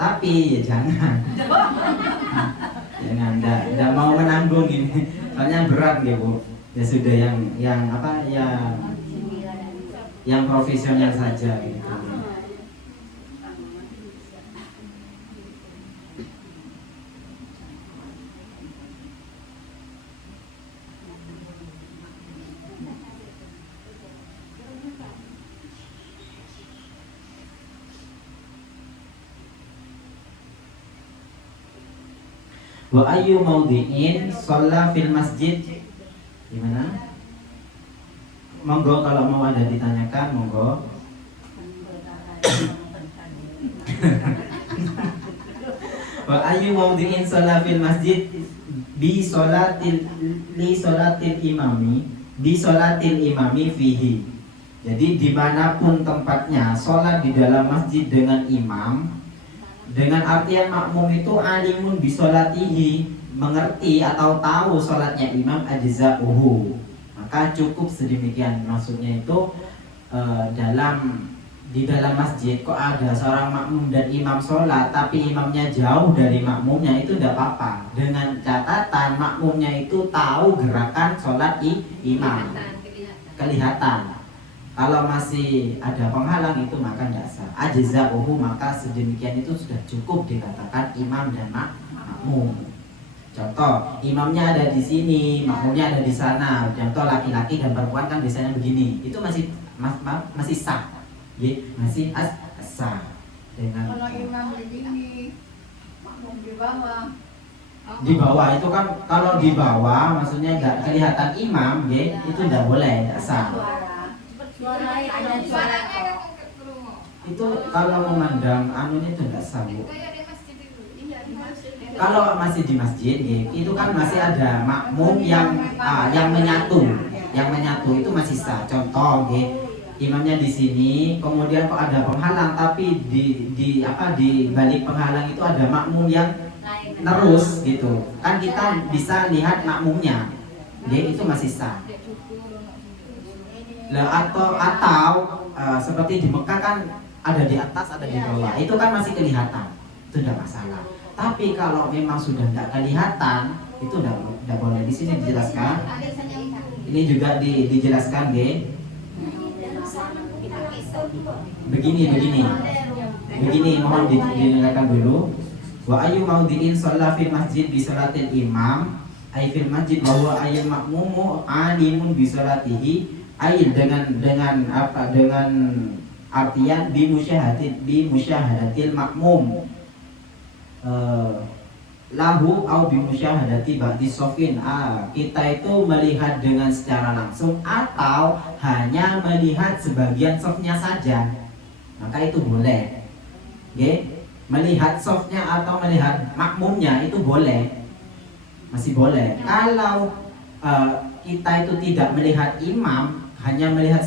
Tapi ya jangan, jangan, enggak mau menanggung ini, soalnya berat ya Bu. Ya sudah yang profesional saja gitu. Wa ayyu maudhi'in shalla fil masjid. Gimana? Monggo kalau mau ada ditanyakan, monggo. Wa ayyu maudhi'in shalla fil masjid bi sholatil imami fihi. Jadi dimanapun tempatnya sholat di dalam masjid dengan imam, dengan artian makmum itu alimun bisolatihi, mengerti atau tahu sholatnya imam ajza'uhu, maka cukup sedemikian. Maksudnya itu di dalam masjid kok ada seorang makmum dan imam sholat tapi imamnya jauh dari makmumnya, itu tidak apa-apa, dengan catatan makmumnya itu tahu gerakan sholat imam, kelihatan. Kalau masih ada penghalang itu maka tidak sah. Ajza'uhu, maka sedemikian itu sudah cukup dikatakan imam dan makmum. Contoh, imamnya ada di sini, makmumnya ada di sana. Contoh laki-laki dan perempuan kan biasanya begini. Itu masih sah. Masih sah. Dengan Kalau imam di sini, makmum di bawah. Di bawah itu kan, kalau di bawah maksudnya nggak kelihatan imam, itu tidak boleh, tidak sah. Itu kalau memandang anunya itu tidak sah, Bu. Kalau masih di masjid, itu kan masih ada makmum yang menyatu, itu masih sah. Contoh, imamnya di sini, kemudian kok ada penghalang, tapi di balik penghalang itu ada makmum yang terus gitu. Kan kita bisa lihat makmumnya, itu masih sah. Atau seperti di Mekah kan ada di atas, ada di bawah, itu kan masih kelihatan, itu tidak masalah. Tapi kalau memang sudah tidak kelihatan, itu tidak boleh. Di sini dijelaskan, ini juga dijelaskan, begini, mohon didengarkan dulu. Wa ayyu maudhi'in shalla fil masjid bi shalatil imam ay fil masjid wa huwa ayyul makmumu alimun bi shalatihi. Dengan artian bi musyahadatil makmum lahu au bi musyahadati ba'di sofin. Kita itu melihat dengan secara langsung atau hanya melihat sebagian sofnya saja, maka itu boleh. Melihat sofnya atau melihat makmumnya itu boleh, masih boleh. Kalau kita itu tidak melihat imam, hanya melihat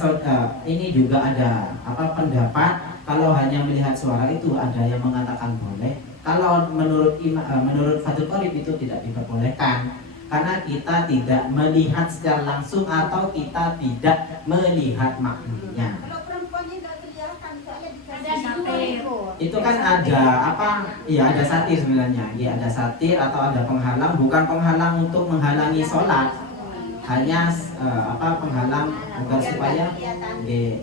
ini juga ada pendapat, kalau hanya melihat suara itu ada yang mengatakan boleh. Kalau menurut Fathul Qorib itu tidak diperbolehkan, karena kita tidak melihat secara langsung atau kita tidak melihat makmumnya. Kalau perempuannya nggak kelihatan, soalnya Ada satir. itu Itu kan ada ada satir sebenarnya. Ya, ada satir atau ada penghalang, bukan penghalang untuk menghalangi sholat, hanya penghalang agar supaya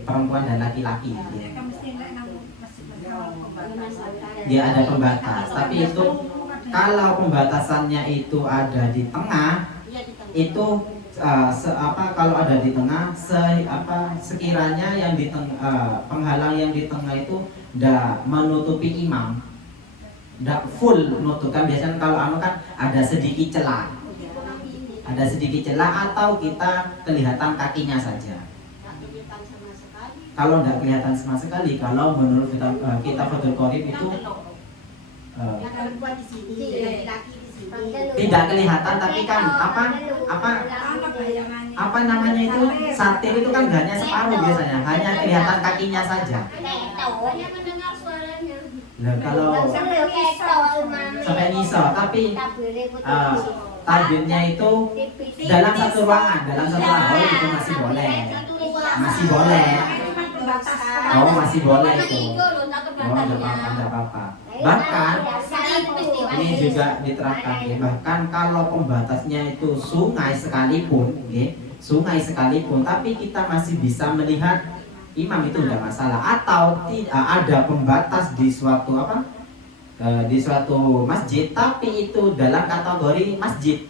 perempuan dan laki-laki. Dia ada pembatas, tapi itu kalau pembatasannya itu ada di tengah, itu kalau ada di tengah, sekiranya yang di penghalang yang di tengah itu tidak menutupi imam, Nggak full nutup kan, biasanya kalau anu kan ada sedikit celah. Ada sedikit celah atau kita kelihatan kakinya saja. Kalau nggak kelihatan sama sekali, kalau menurut kita Fathul Qorib itu tidak kelihatan, tapi kan apa namanya itu satir itu kan hanya separuh biasanya, hanya kelihatan kakinya saja. Hanya mendengar suaranya. Nah, kalau sampai nisa, tapi tabirnya itu dalam satu ruangan oh itu masih boleh. Masih boleh. Oh, masih boleh itu. Oh, enggak apa-apa. Bahkan ini juga diterapkan ya. Bahkan kalau pembatasnya itu sungai sekalipun, ya, sungai sekalipun, tapi kita masih bisa melihat imam itu enggak masalah. Atau ada pembatas di suatu di suatu masjid, tapi itu dalam kategori masjid.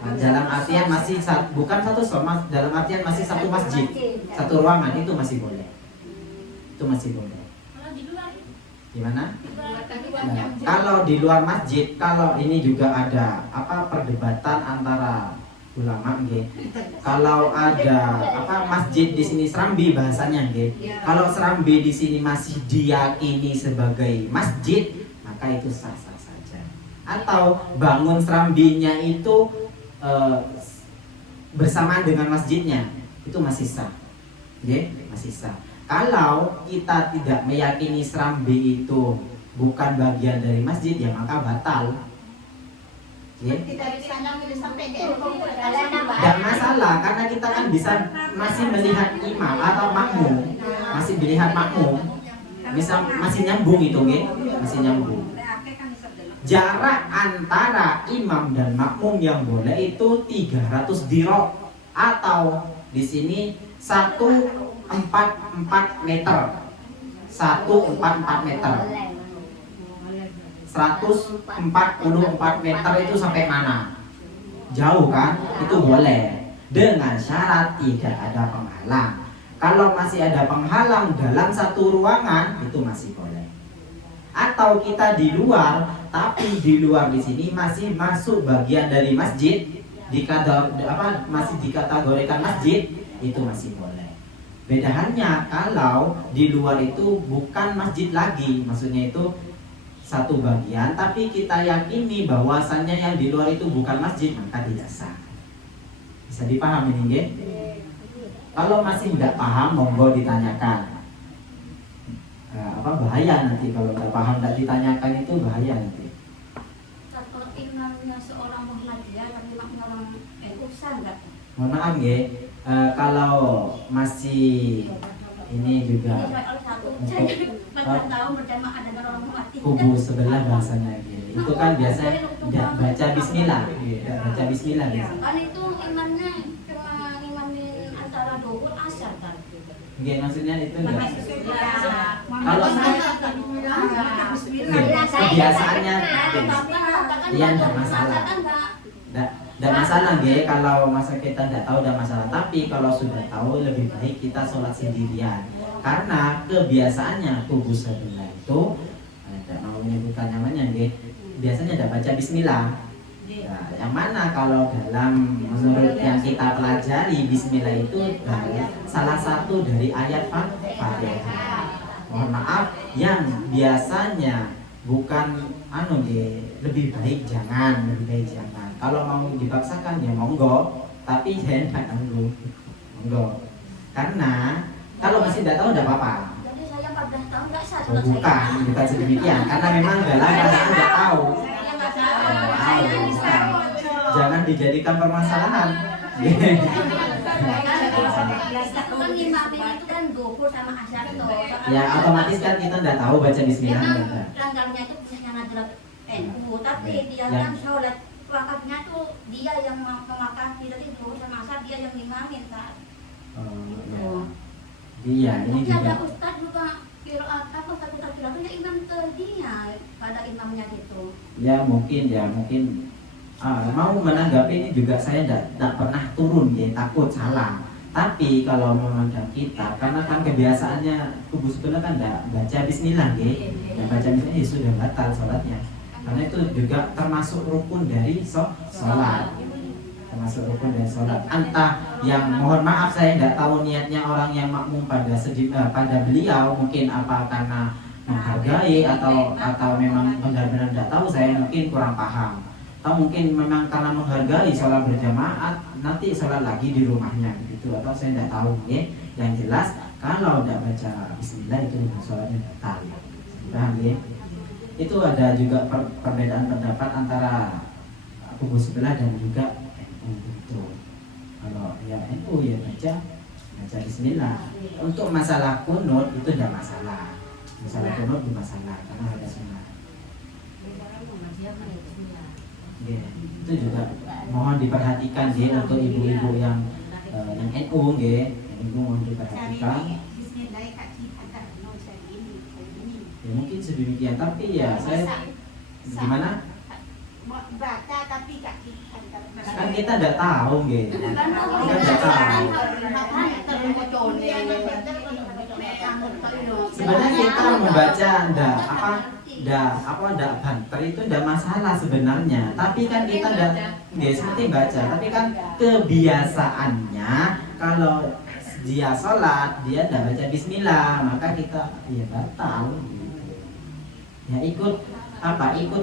Dalam artian masih bukan satu sama, dalam artian masih satu masjid, satu ruangan, itu masih boleh. Itu masih boleh. Kalau di luar Gimana? Nah, Kalau di luar masjid, kalau ini juga ada perdebatan antara ulama nggih. Kalau ada masjid di sini Serambi bahasanya nggih. Kalau Serambi di sini masih diyakini sebagai masjid, maka itu sah-sah saja. Atau bangun Serambinya itu bersamaan dengan masjidnya, itu masih sah. Nggih, masih sah. Kalau kita tidak meyakini Serambi itu bukan bagian dari masjid, ya maka batal. Tidak masalah, karena kita kan masih melihat imam atau makmum, masih melihat makmum, masih nyambung itu, masih nyambung. Jarak antara imam dan makmum yang boleh itu 300 dirok, atau di sini 144 meter. 144 meter. 144 meter itu sampai mana? Jauh kan? Itu boleh. Dengan syarat tidak ada penghalang. Kalau masih ada penghalang dalam satu ruangan, itu masih boleh. Atau kita di luar, tapi di luar di sini masih masuk bagian dari masjid, masih dikategorikan masjid, itu masih boleh. Beda halnya kalau di luar itu bukan masjid lagi, maksudnya itu satu bagian, tapi kita yakini bahwasannya yang di luar itu bukan masjid, maka tidak sah. Bisa dipahami ini, nggih? Kalau masih tidak paham, monggo ditanyakan. Bahaya nanti kalau tidak paham, tidak ditanyakan, itu bahaya nanti. kalau imamnya seorang Muhammadiyah tapi orang NU sah enggak? Mohon maaf nggih, kalau masih ini juga kubu sebelah bahasanya gitu. Itu kan biasa tidak baca bismillah, tidak baca bismillah biasa. Kan itu imamnya cuma imamin antara duhur asar kan. Nggih, maksudnya itu enggak. Kalau kebiasaannya ya enggak masalah. Enggak masalah nggih, kalau masa kita enggak tahu enggak masalah. Tapi kalau sudah tahu, lebih baik kita sholat sendirian. Karena kebiasaannya kubu sebelah itu, tidak mau menyebutkan namanya nggih, biasanya tidak baca bismillah. Nah, yang mana kalau dalam menurut yang kita pelajari, bismillah itu salah satu dari ayat Fatihah. Mohon maaf, yang biasanya bukan lebih baik jangan. Kalau mau dipaksakan ya monggo, tapi jangan monggo. Karena kalau masih tidak tahu tidak apa-apa. Jadi saya 14 tahun enggak sah. Bukan sedemikian. Karena memang dalam bahasa tidak tahu. Jangan dijadikan permasalahan. Kan imamnya itu kan duhur sama asar tuh. Ya otomatis kan kita tidak tahu baca bismillah. Memang langgarnya itu punya Nadrat NU, tapi dia yang sholat wakafnya tuh dia yang memakan, tidak duhur sama asar dia yang imamin kan. Iya, ini Mungkin ada juga. ustaz juga qiraat ya imam terdinya pada imamnya itu. Ya mungkin. Mau menanggapi ini juga saya tidak pernah turun ya, takut salah. Tapi kalau memandang kita, karena kan kebiasaannya kubu sebelah kan enggak baca bismillah nggih. Dan baca bismillah ya sudah batal sholatnya. Karena itu juga termasuk rukun dari sholat. Termasuk rukun dari sholat. Entah yang mohon maaf saya enggak tahu niatnya orang yang makmum pada pada beliau, mungkin apa karena menghargai atau memang benar-benar tidak tahu, saya mungkin kurang paham. Atau mungkin memang karena menghargai sholat berjamaah, nanti sholat lagi di rumahnya gitu, atau saya tidak tahu ya. Yang jelas kalau tidak baca bismillah itu sholatnya batal. Paham ya? Itu ada juga perbedaan pendapat antara kubu sebelah dan juga NU itu. Kalau ya NU ya baca bismillah. Untuk masalah kunut itu tidak masalah. Masalah kunut itu masalah karena ada sunnah. Ya, itu juga mohon diperhatikan ya untuk ibu-ibu yang NU ya, ibu mohon diperhatikan. Ya mungkin sedemikian, tapi ya saya gimana? Baca tapi gak Kan kita tidak tahu gitu. Kita tidak tahu. Sebenarnya kita membaca ndak banter itu ndak masalah sebenarnya. Tapi kan kita ndak seperti baca, tapi kan kebiasaannya kalau dia sholat dia ndak baca bismillah, maka kita ya batal. Ya ikut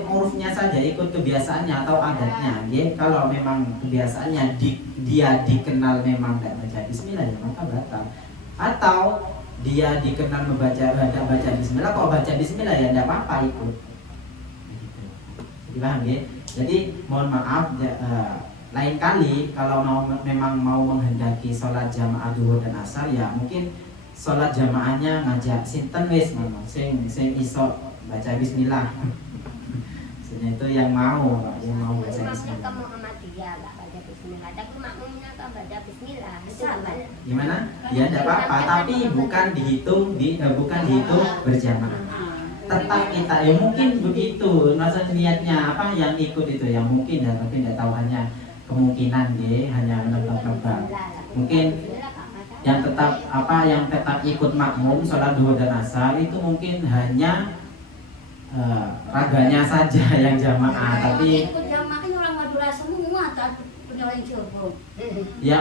urufnya saja, ikut kebiasaannya atau adatnya ya. Kalau memang kebiasaannya dia dikenal memang tidak baca bismillah ya maka batal. Atau dia dikenal baca bismillah, kok baca bismillah ya tidak apa-apa ikut. Jadi paham ya? Jadi mohon maaf lain kali kalau memang mau menghendaki sholat jamaah duhur dan asar ya mungkin sholat jamaahnya ngajak sinten wis ngono sing iso baca bismillah. Maksudnya itu yang mau baca bismillah. Kamu sama dia lah baca bismillah. Tapi makmumnya kan baca bismillah. Salah. Gimana? Ya tidak apa-apa, tapi bukan dihitung berjamaah. Tetap kita ya mungkin begitu. Maksudnya niatnya apa yang ikut itu yang mungkin ya, tapi tidak tahu hanya kemungkinan ya, hanya menebak-nebak. Mungkin yang tetap ikut makmum sholat duhur dan asar itu mungkin hanya raganya saja yang jamaah, tapi ikut jamaah kan orang Madura semua tak punya orang Cirebon. ya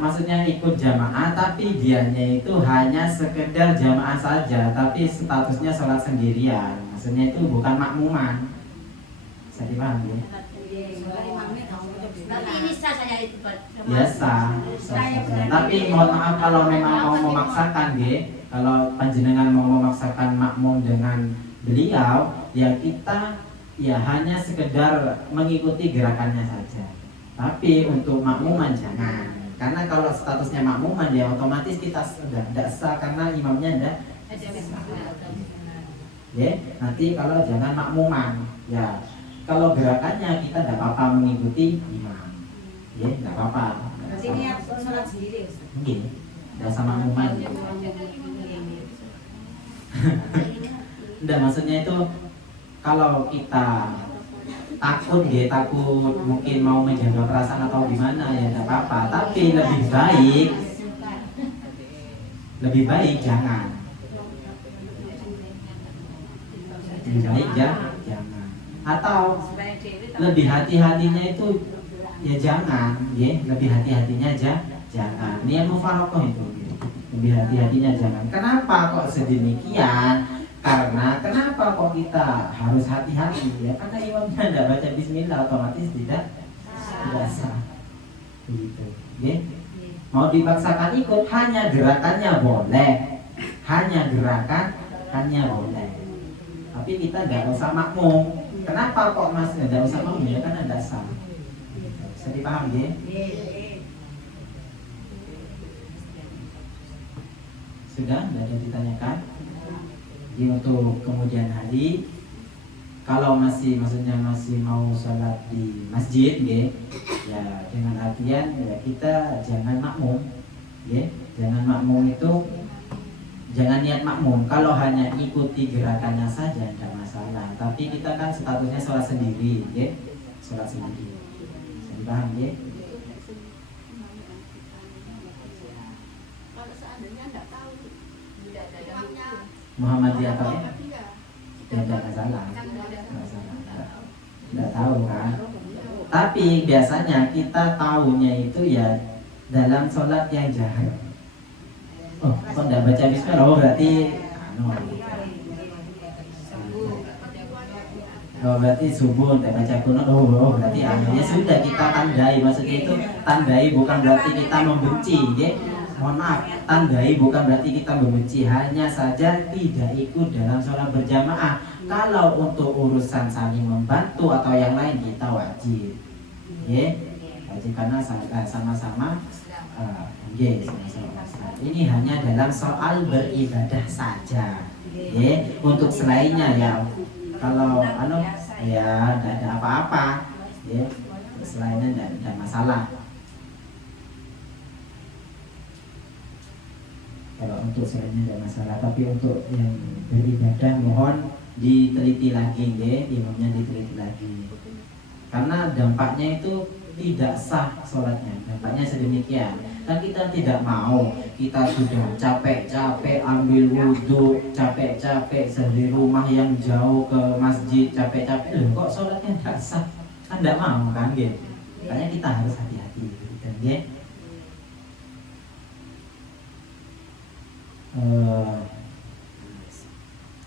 maksudnya ikut jamaah tapi dianya itu hanya sekedar jamaah saja, tapi statusnya sholat sendirian. Maksudnya itu bukan makmuman. Bisa dipahami ya? Berarti ini sah saya itu Biasa. Tapi mohon maaf kalau memang mau memaksakan kalau panjenengan mau memaksakan makmum dengan beliau, ya kita ya hanya sekedar mengikuti gerakannya saja. Tapi untuk makmuman jangan. Karena kalau statusnya makmuman ya otomatis kita sudah tidak sah karena imamnya ada. Ya, nanti kalau jangan makmuman, ya kalau gerakannya kita tidak apa-apa mengikuti imam. Ya, tidak apa-apa. Berarti ini sholat sendiri. Mungkin tidak sama makmuman. Enggak, maksudnya itu kalau kita takut mungkin mau menjaga perasaan atau gimana ya tidak apa-apa, tapi lebih baik jangan. Lebih baik jangan. Atau lebih hati-hatinya itu ya jangan, lebih hati-hatinya jangan. Niat mufarokoh itu. Lebih hati-hatinya jangan. Kenapa kok sedemikian? Karena kenapa kok kita harus hati-hati ya? Karena imamnya tidak baca bismillah otomatis tidak sah. Begitu. Ya? Mau dipaksakan ikut hanya gerakannya boleh. Tapi kita tidak usah makmum. Kenapa kok Mas tidak usah makmum ya? Karena tidak sah. Bisa dipaham ya? Sudah, tidak ada ditanyakan. Jadi untuk kemudian hari kalau maksudnya masih mau sholat di masjid ya dengan artian ya kita jangan makmum jangan makmum itu jangan niat makmum. Kalau hanya ikuti gerakannya saja tidak masalah, tapi kita kan statusnya sholat sendiri sholat sendiri. Bisa dipaham Muhammadiyah atau tidak masalah. Tidak tahu kan? Tapi biasanya kita tahunya itu ya dalam sholat yang jahar. Oh, kok tidak baca bismillah? Oh, berarti oh, berarti subuh tidak baca kunut. Oh, berarti ya sudah kita tandai. Maksudnya itu tandai bukan berarti kita membenci, ya. Mohon maaf, tandai bukan berarti kita membenci, hanya saja tidak ikut dalam sholat berjamaah. Kalau untuk urusan saling membantu atau yang lain kita wajib, ya, wajib karena sama-sama. Ini hanya dalam soal beribadah saja, ya. Untuk selainnya ya, kalau ya tidak ada apa-apa, ya. Selainnya tidak ada masalah. Kalau untuk selainnya tidak masalah, tapi untuk yang beribadah mohon diteliti lagi, ya, imamnya diteliti lagi. Karena dampaknya itu tidak sah sholatnya, dampaknya sedemikian. Kan kita tidak mau, kita sudah capek-capek ambil wudhu, capek-capek dari rumah yang jauh ke masjid, capek-capek, kok sholatnya tidak sah? Kan tidak mau kan, gitu. Makanya kita harus hati-hati, gitu kan, ya.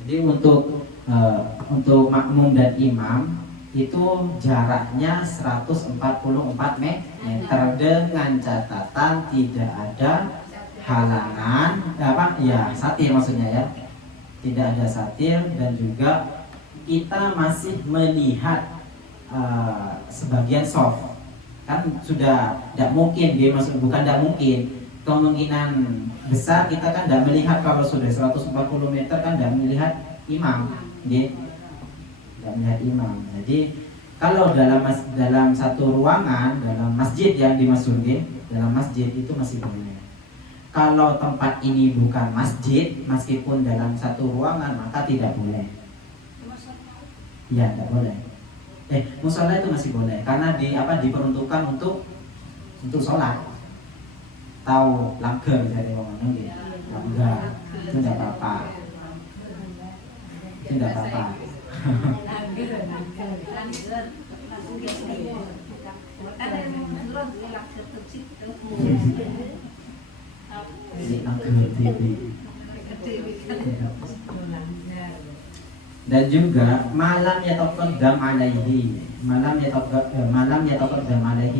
Jadi untuk makmum dan imam itu jaraknya 144 meter dengan catatan tidak ada halangan satir maksudnya ya, tidak ada satir, dan juga kita masih melihat sebagian soft, kan sudah tidak mungkin dia masuk, bukan tidak mungkin, kemungkinan besar kita kan tidak melihat kalau sudah 140 meter kan tidak melihat imam, tidak melihat imam. Jadi kalau dalam satu ruangan, dalam masjid yang dimasuki, dalam masjid itu masih boleh. Kalau tempat ini bukan masjid, meskipun dalam satu ruangan maka tidak boleh. Ya, tidak boleh. Musola itu masih boleh karena diperuntukkan untuk sholat. Tahu langgar dari ngomong gitu. Langgar itu tidak apa-apa. Itu tidak apa-apa. Dan juga malam yataqaddam alaihi,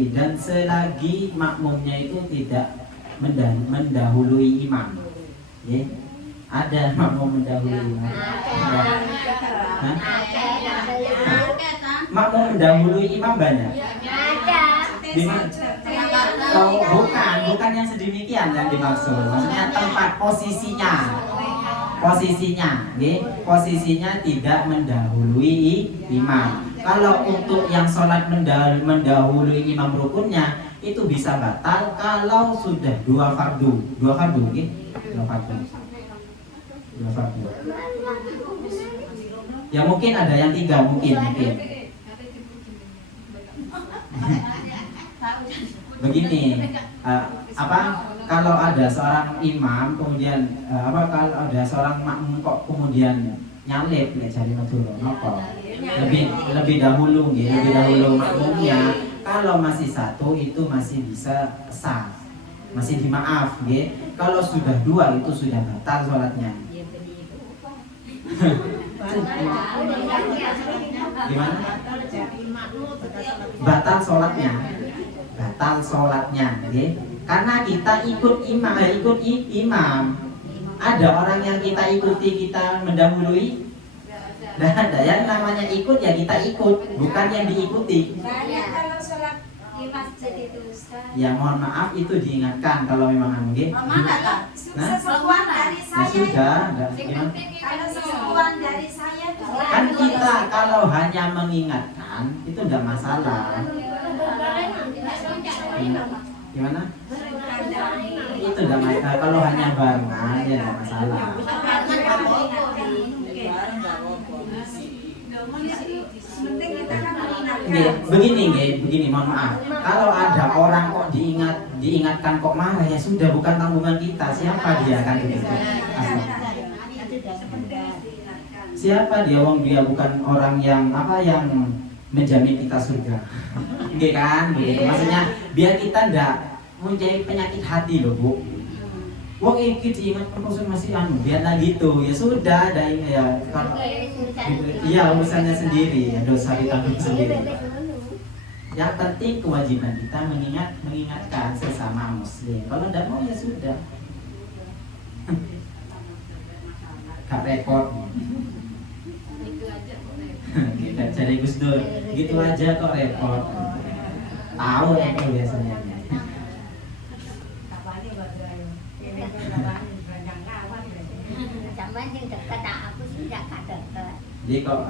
dan selagi makmumnya itu tidak mendahului imam, ya. Ada makmum mendahului imam. Makmum mendahului imam banyak. Bukan yang sedemikian yang dimaksud. Maksudnya tempat posisinya tidak mendahului imam. Kalau untuk yang sholat mendahului imam rukunnya itu bisa batal kalau sudah dua fardu, ya mungkin ada yang 3 mungkin. Begini, kalau ada seorang imam kemudian kalau ada seorang makmum kok kemudian nyalip jadi madhur lebih dahulu makmumnya, kalau masih satu itu masih bisa sah, masih dimaaf, ya. Kalau sudah 2 itu sudah batal sholatnya. Gimana? Batal sholatnya, ya. Karena kita ikut imam. Ada orang yang kita ikuti, kita mendahului. Nah, ada yang namanya ikut ya kita ikut, bukan yang diikuti. Kalau sholat di masjid itu ya mohon maaf itu diingatkan kalau memang gitu. Sesepuan dari saya. Sudah, Kalau sesepuan dari saya kan kita kalau hanya mengingatkan itu tidak masalah. Gimana? Itu tidak masalah. Kalau hanya barengan ya tidak masalah. Begini, mohon maaf. Kalau ada orang kok diingatkan kok marah, ya sudah, bukan tanggungan kita. Siapa dia kan begitu. Siapa dia? Wong dia bukan orang yang yang menjamin kita surga. Nggih kan? Begitu. Maksudnya biar kita ndak mempunyai penyakit hati loh, Bu. Wong iki diingat terus masih biarlah gitu. Ya sudah, ada ya kalau iya urusannya sendiri, ya dosa ditanggung sendiri. Yang penting kewajiban kita mengingatkan sesama muslim. Kalau tidak mau ya sudah. Gak repot. Kita cari Gus Dur, gitu aja kok repot. Tahu itu biasanya. Jadi kok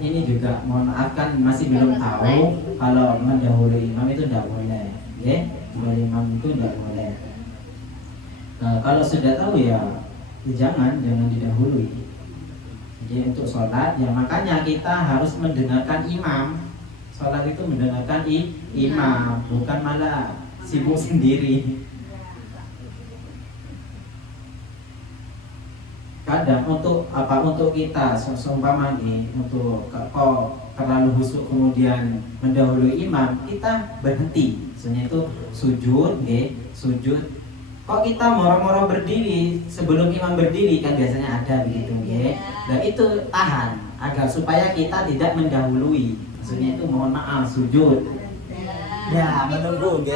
ini juga mohon maaf kan masih belum tahu kalau mendahului imam itu tidak boleh, ya? Mendahului imam itu tidak boleh. Kalau sudah tahu ya jangan didahului. Jadi untuk sholat ya makanya kita harus mendengarkan imam. Sholat itu mendengarkan imam, bukan malah sibuk sendiri. Kadang untuk kita seumpama nih untuk kok terlalu husuk kemudian mendahului imam, kita berhenti. Maksudnya itu sujud, sujud. Kok kita moro-moro berdiri sebelum imam berdiri kan biasanya ada begitu, Dan itu tahan agar supaya kita tidak mendahului. Maksudnya itu mohon maaf sujud. Ya menunggu,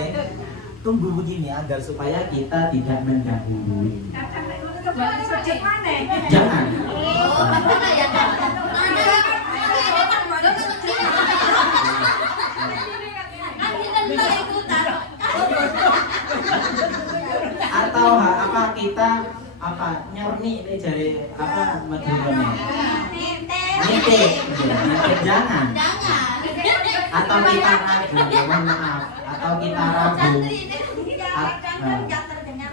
tunggu begini agar supaya kita tidak mendahului. Jangan. Atau kita nyorni ini dari madhurane. Nitip. Jangan. Atau kita ragu, mohon maaf. Atau kita ragu.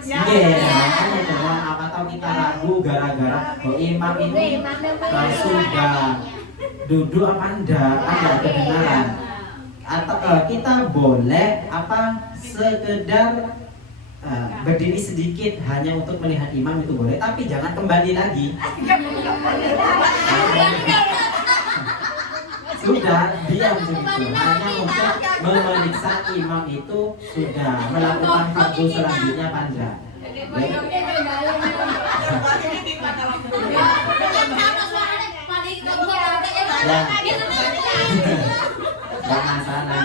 Makanya jangan atau kita ragu gara-gara imam ini sudah duduk apa enggak, ada kebenaran. Atau kita boleh sekedar berdiri sedikit hanya untuk melihat imam itu boleh, tapi jangan kembali lagi. Sudah diam segitu, hanya untuk memeriksa imam itu sudah melakukan fardu selanjutnya panjang. Tidak masalah,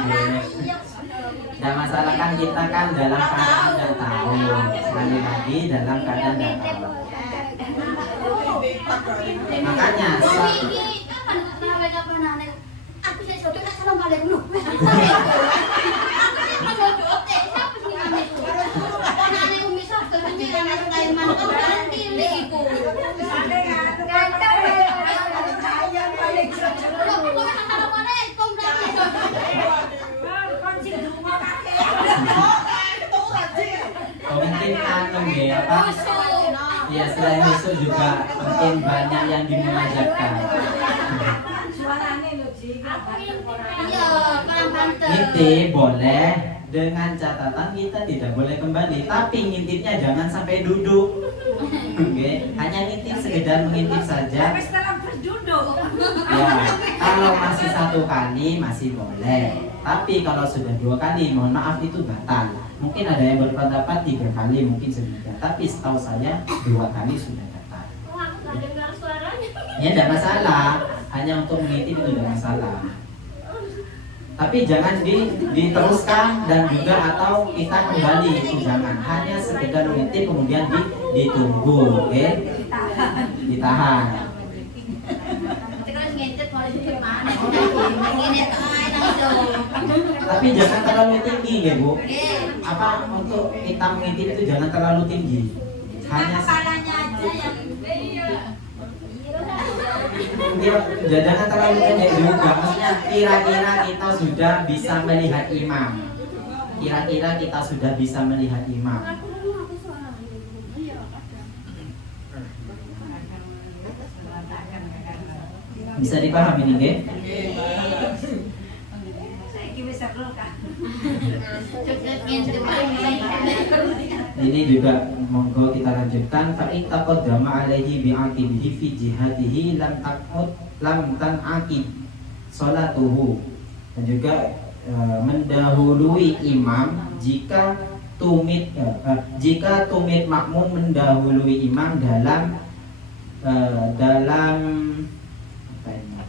tidak masalah kan kita kan dalam keadaan dan tahu. Sekali lagi dalam keadaan dan tahu. Makanya mungkin ya selain itu juga mungkin banyak yang dimunajatkan. Ngintip boleh dengan catatan kita tidak boleh kembali, tapi ngintipnya jangan sampai duduk. Hanya ngintip sekedar mengintip saja. Tapi setelah berduduk. Ya, kalau masih satu kali masih boleh. Tapi kalau sudah 2 kali, mohon maaf itu batal. Mungkin ada yang berpendapat 3 kali, mungkin sedikit. Tapi setahu saya 2 kali sudah batal. Ya tidak masalah, hanya untuk mengintip itu tidak masalah. Tapi jangan diteruskan dan juga atau kita kembali, itu jangan. Hanya sekedar mengintip kemudian ditunggu, ditahan. Tapi jangan terlalu tinggi, Bu. Untuk kita mengintip itu jangan terlalu tinggi. Hanya kepalanya aja yang jangan terlalu pendek juga. Maksudnya kira-kira kita sudah bisa melihat imam. Kira-kira kita sudah bisa melihat imam. Bisa dipahami nih, nggih? Ini juga monggo kita lanjutkan. Fa in taqaddama alaihi bi'aqibihi fi jihatihi lam tan'aqid salatuhu. Dan juga mendahului imam jika tumit makmum mendahului imam dalam apa ini?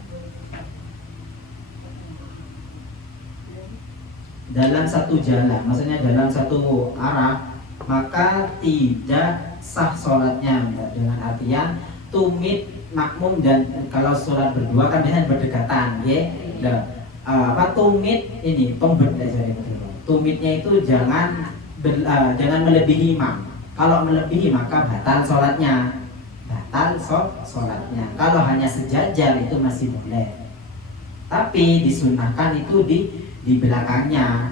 Dalam satu jalan, maksudnya dalam satu arah, maka tidak sah sholatnya. Dengan artian tumit makmum, dan kalau sholat berdua kan biasanya berdekatan, ya. Tumit ini tombet aja. Tumitnya itu jangan melebihi imam. Kalau melebihi maka batal sholatnya. Kalau hanya sejajar itu masih boleh. Tapi disunahkan itu di belakangnya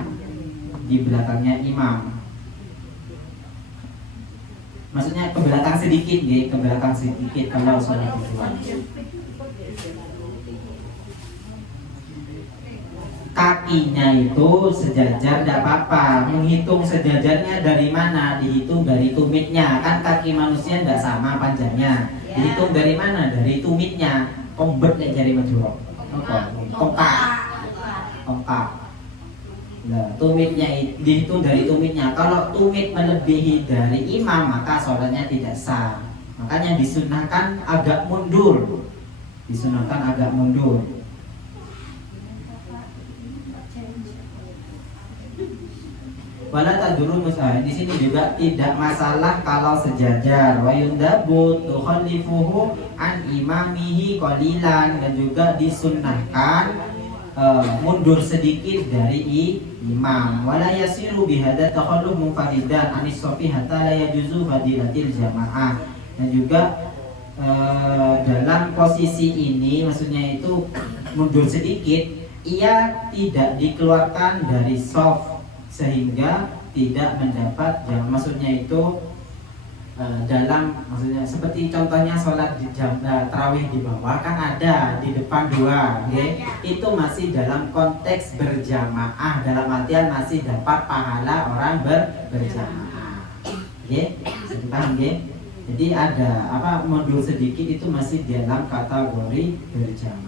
imam. Maksudnya ke belakang sedikit, kalau sholat berdua. Kakinya itu sejajar tidak apa-apa. Menghitung sejajarnya dari mana? Dihitung dari tumitnya. Kan kaki manusia tidak sama panjangnya. Dihitung dari mana? Dari tumitnya. Tombet jari Madura. Tongkak. Nah, tumitnya dihitung dari tumitnya. Kalau tumit melebihi dari imam maka sholatnya tidak sah. Makanya disunahkan agak mundur. Wala tadurru di sini juga tidak masalah kalau sejajar. Wa yundabu tukhallifuhu an imamihi qalilan, dan juga disunnahkan mundur sedikit dari imam. Wala yasiru bihadza takhalluf munfaridan anis shafi hatta la yajuzu fadilatil jamaah. Dan juga dalam posisi ini, maksudnya itu mundur sedikit, ia tidak dikeluarkan dari shaf sehingga tidak mendapat maksudnya itu maksudnya seperti contohnya sholat di tarawih di bawah kan ada di depan dua, okay? Itu masih dalam konteks berjamaah, dalam artian masih dapat pahala orang berjamaah, okay? Bisa dipaham, okay? Jadi ada mundur sedikit itu masih dalam kategori berjamaah.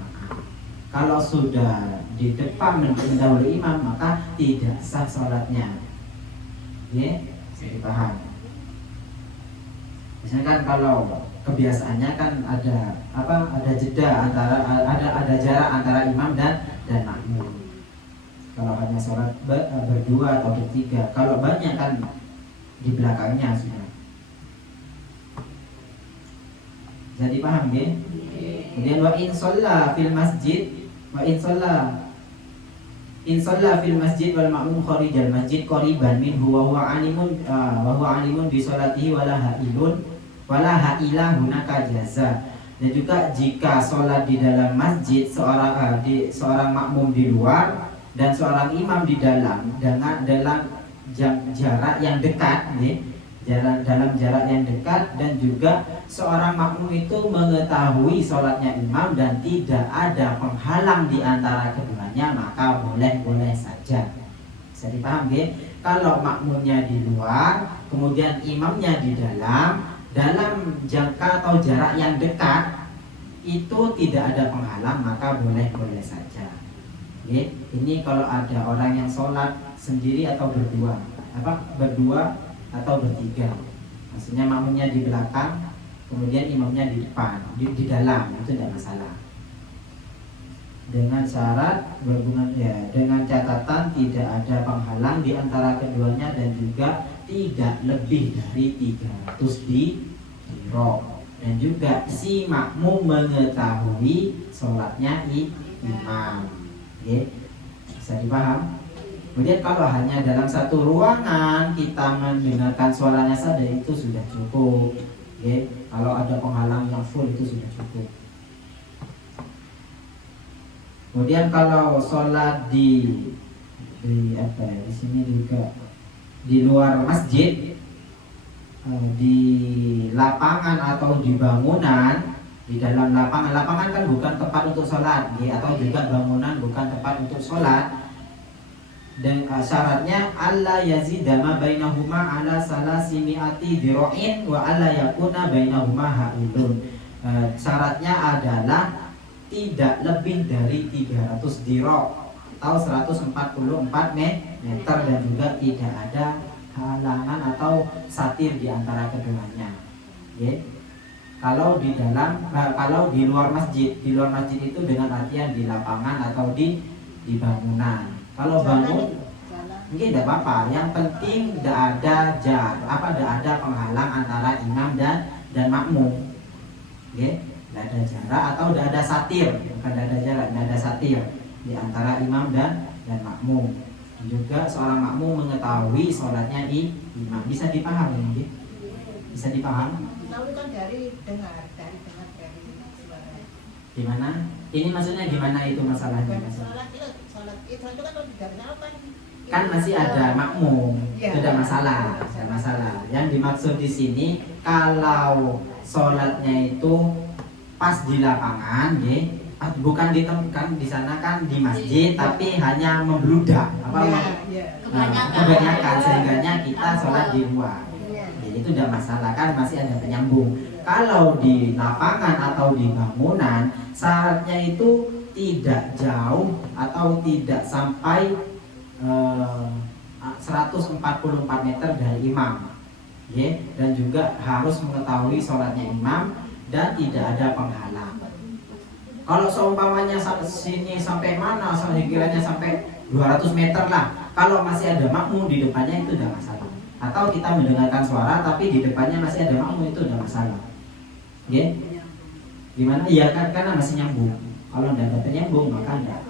Kalau sudah di depan mendahului imam maka tidak sah sholatnya, ya, bisa dipaham. Misalnya kan kalau kebiasaannya kan ada jeda antara ada jarak antara imam dan makmum. Kalau hanya sholat berdua atau bertiga, kalau banyak kan di belakangnya sudah. Jadi paham, ya? Kemudian wa in shalla fil masjid wal ma'mum kharijal masjid qariban minhu wa huwa alimun bi sholatihi wala haila hunaka jaza. Dan juga jika sholat di dalam masjid seorang makmum di luar dan seorang imam di dalam jarak yang dekat, dalam jarak yang dekat, dan juga seorang makmum itu mengetahui sholatnya imam dan tidak ada penghalang di antara keduanya, maka boleh-boleh saja. Bisa dipaham, ya? Kalau makmumnya di luar, kemudian imamnya di dalam jangka atau jarak yang dekat, itu tidak ada penghalang, maka boleh-boleh saja. Ya? Ini kalau ada orang yang sholat sendiri atau berdua atau bertiga, maksudnya makmumnya di belakang, kemudian imamnya di depan, di dalam, itu tidak masalah. Dengan syarat berhubungan, ya, dengan catatan tidak ada penghalang di antara keduanya dan juga tidak lebih dari 300 dirok. Dan juga si makmum mengetahui sholatnya imam, ya, bisa dipaham. Kemudian kalau hanya dalam satu ruangan kita mendengarkan suaranya saja itu sudah cukup, ya. Kalau ada penghalang yang full itu sudah cukup. Kemudian kalau sholat di sini juga di luar masjid, di lapangan atau di bangunan, di dalam lapangan kan bukan tempat untuk sholat, ya, atau juga bangunan bukan tempat untuk sholat. Dan syaratnya alla yazida ma bainahuma ala salasimiati dira'in wa alla yakuna bainahuma haidun. Syaratnya adalah tidak lebih dari 300 diro atau 144 meter dan juga tidak ada halangan atau satir di antara keduanya. Okay. Kalau di dalam, kalau di luar masjid itu dengan artian di lapangan atau di bangunan. Kalau bangun, mungkin tidak apa-apa. Yang penting tidak ada tidak ada penghalang antara imam dan makmum. Okay. Tidak ada jarak atau tidak ada satir, bukan tidak ada jarak, tidak ada satir di antara imam dan makmum. Juga seorang makmum mengetahui sholatnya imam, bisa dipahami, okay? Bisa dipahami. Tahu kan dari dengar suara. Gimana? Ini maksudnya gimana itu masalahnya? Sholat itu kan tidak apa? Kan masih ada makmum, Ya. itu tidak masalah. Yang dimaksud di sini kalau sholatnya itu pas di lapangan, bukan di sana kan di masjid, tapi hanya membludak, kebanyakan sehingganya kita sholat di luar. Itu tidak masalah, kan masih ada penyambung. Kalau di lapangan atau di bangunan, syaratnya itu tidak jauh atau tidak sampai 144 meter dari imam, dan juga harus mengetahui sholatnya imam dan tidak ada penghalang. Kalau seumpamanya sini sampai mana, kiranya sampai 200 meter lah. Kalau masih ada makmum di depannya itu tidak masalah. Atau kita mendengarkan suara tapi di depannya masih ada makmum, itu tidak masalah. Gimana? Iya kan, karena masih nyambung. Kalau tidak ada penyambung maka tidak.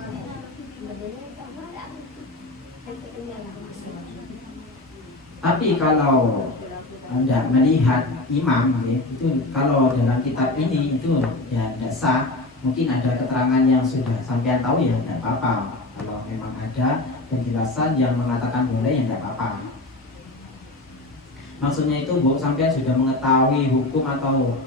Tapi kalau Anda melihat imam, itu kalau dalam kitab ini itu ya tidak sah. Mungkin ada keterangan yang sudah sampean tahu, ya tidak apa-apa. Kalau memang ada penjelasan yang mengatakan boleh, ya tidak apa-apa. Maksudnya itu sampean sudah mengetahui hukum atau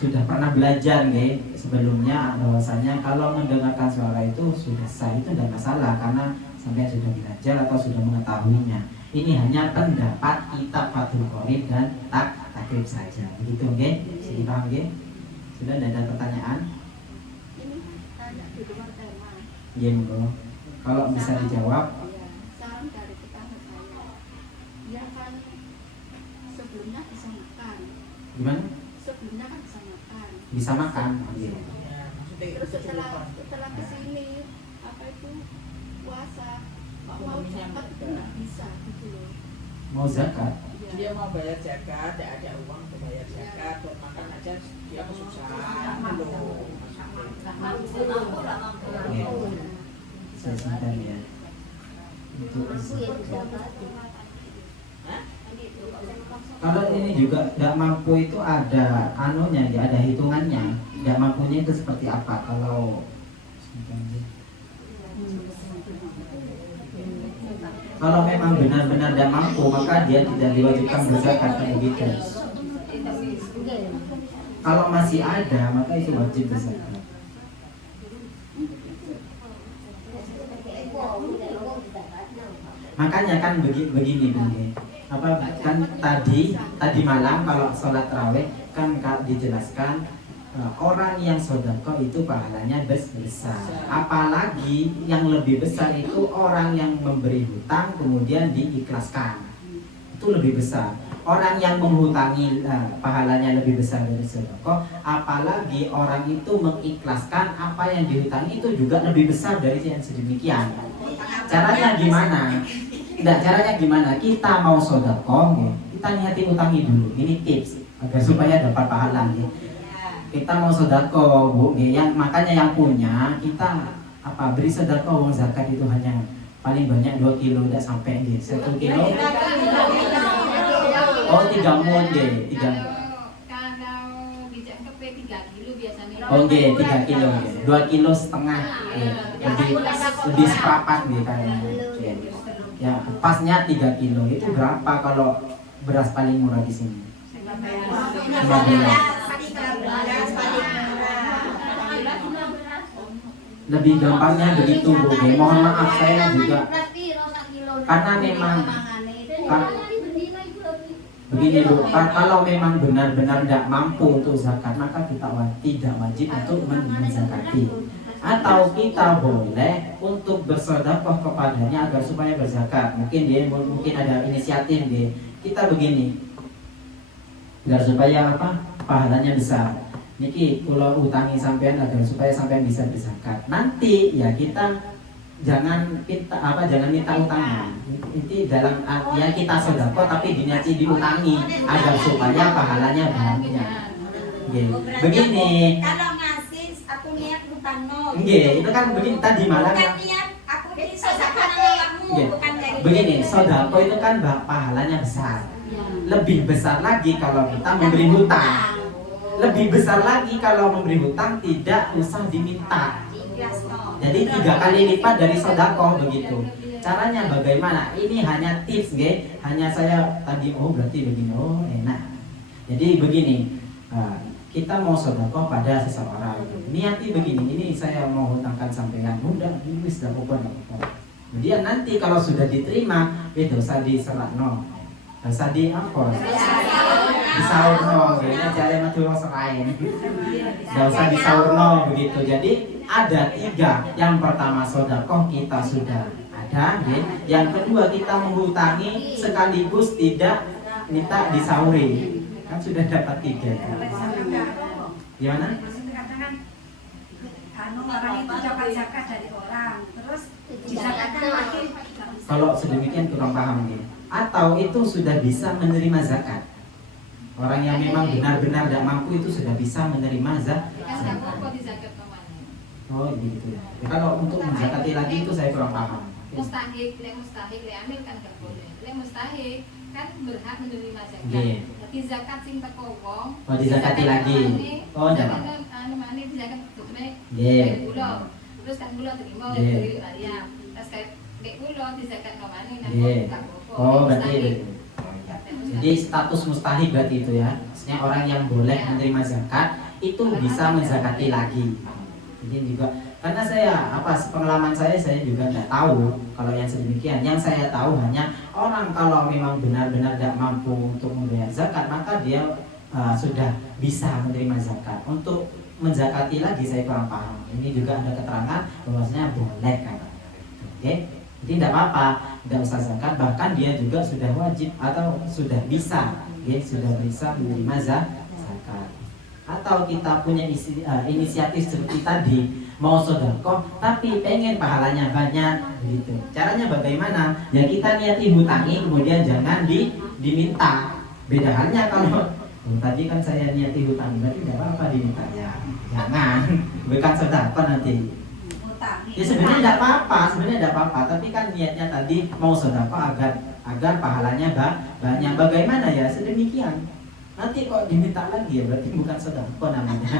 sudah pernah belajar sebelumnya bahwasanya kalau mendengarkan suara itu sudah sah, itu tidak masalah karena sampean sudah belajar atau sudah mengetahuinya. Ini hanya pendapat kitab Fathul Qorib dan takrib saja. Begitu, Bisa dipaham, Sudah ada pertanyaan? Kalau bisa dijawab. Saran dari tetangga saya, dia kan sebelumnya bisa makan. Gimana? Sebelumnya kan bisa makan. Bisa makan. Terus setelah kesini puasa, mau zakat itu nggak bisa gitu loh. Mau zakat? Dia mau bayar zakat, tidak ada uang untuk bayar zakat, buat makan aja dia kesusahan loh. Saya sebentar ya. Kalau ini juga tidak mampu itu ada anunya, ada hitungannya. Tidak mampunya itu seperti apa? Kalau memang benar-benar tidak mampu, maka dia tidak diwajibkan berzakat, begitu. Kalau masih ada, maka itu wajib berzakat. Makanya kan begini. Kan tadi malam kalau sholat tarawih kan dijelaskan orang yang sedekah itu pahalanya besar. Apalagi yang lebih besar itu orang yang memberi hutang kemudian diikhlaskan. Itu lebih besar. Orang yang menghutangi pahalanya lebih besar dari sedekah. Apalagi orang itu mengikhlaskan apa yang dihutangi itu juga lebih besar dari yang sedemikian. Caranya gimana? Caranya gimana? Kita mau sedekah, kita niatin utangi dulu. Ini tips agar supaya dapat pahala. Kita mau sedekah, makanya yang punya kita beri sedekah uang zakat itu hanya paling banyak 2 kilo, tidak sampai 1 kilo. Oh 3 mun 3. Kalau bijak kepe 3 kilo biasanya. 3 kilo 2 kilo setengah. Lebih seperempat kayaknya. Ya, pasnya 3 kilo. Itu berapa kalau beras paling murah di sini? 15. Lebih gampangnya begitu, Bu. Mohon maaf saya juga Karena memang begini Bu, kalau memang benar-benar tidak mampu untuk zakat, maka kita tidak wajib untuk menzakati. Atau kita boleh untuk bersedekah kepadanya agar supaya berzakat. Mungkin ada inisiatif dia. Kita begini, agar supaya pahalanya besar. Niki kalau utangi sampean agar supaya sampean bisa berzakat. Nanti ya kita jangan minta utangan. Itu dalam artian kita sedekah tapi diniati diutangi agar supaya pahalanya banyak. Begini. Kalau ngasih aku niat utang no. Itu kan begini tadi malam. Bukan niat aku disedekahkan kamu, bukan dari. Begini, sedekah itu kan pahalanya besar. Lebih besar lagi kalau kita memberi hutang. Lebih besar lagi kalau memberi hutang tidak usah diminta. Jadi 3 kali lipat dari sedekah begitu. Caranya bagaimana? Ini hanya tips, hanya saya tadi berarti begini, enak. Jadi begini, kita mau sedekah pada seseorang. Niati begini, ini saya mau hutangkan sampean. Udah, wis dah pokoknya. Kemudian nanti kalau sudah diterima, dosa diserahno. Dosa di apa? Disaurno, ini cari matul selain. Dosa disaurno begitu. Jadi ada 3. Yang pertama sedekah kita sudah ada, Yang kedua kita menghutangi sekaligus tidak minta disauri. Kan sudah dapat 3. Gimana? Orang itu dapat zakat dari orang, terus dizakatkan lagi. Kalau sedemikian kurang paham nih. Atau itu sudah bisa menerima zakat. Orang yang memang benar-benar tidak mampu itu sudah bisa menerima zakat. Oh gitu ya. Kalau untuk menzakati lagi itu saya kurang paham. Mustahik, amin kan gak boleh. Mustahik kan berhak menerima zakat. Tapi zakat sing teko wong. Oh dizakati lagi. Oh jangan. Anu zakat tutune. Terus kan gula terima dari ayam. Terus kayak gula dizakatno maneh nang gak apa-apa. Oh berarti. Jadi status mustahik berarti itu ya. Maksudnya orang yang boleh menerima zakat itu bisa menzakati lagi. Jadi juga karena pengalaman saya juga tidak tahu kalau yang sedemikian. Yang saya tahu hanya orang kalau memang benar-benar tidak mampu untuk membayar zakat maka dia sudah bisa menerima zakat. Untuk menzakati lagi saya kurang paham. Ini juga ada keterangan bahwasanya boleh kan. Oke. Jadi tidak apa-apa, tidak usah zakat, bahkan dia juga sudah wajib atau sudah bisa menerima zakat. Atau kita punya inisiatif seperti tadi, mau sedekah tapi pengen pahalanya banyak gitu. Caranya bagaimana? Ya kita niati hutangi kemudian jangan diminta. Beda halnya kalau tadi kan saya niati hutangi berarti tidak apa-apa dimintanya. Jangan, bukan sedekah nanti. Ya sebenarnya tidak apa-apa, tapi kan niatnya tadi mau sedekah agar pahalanya banyak. Bagaimana ya sedemikian? Nanti kok diminta lagi ya berarti bukan sedekah namanya.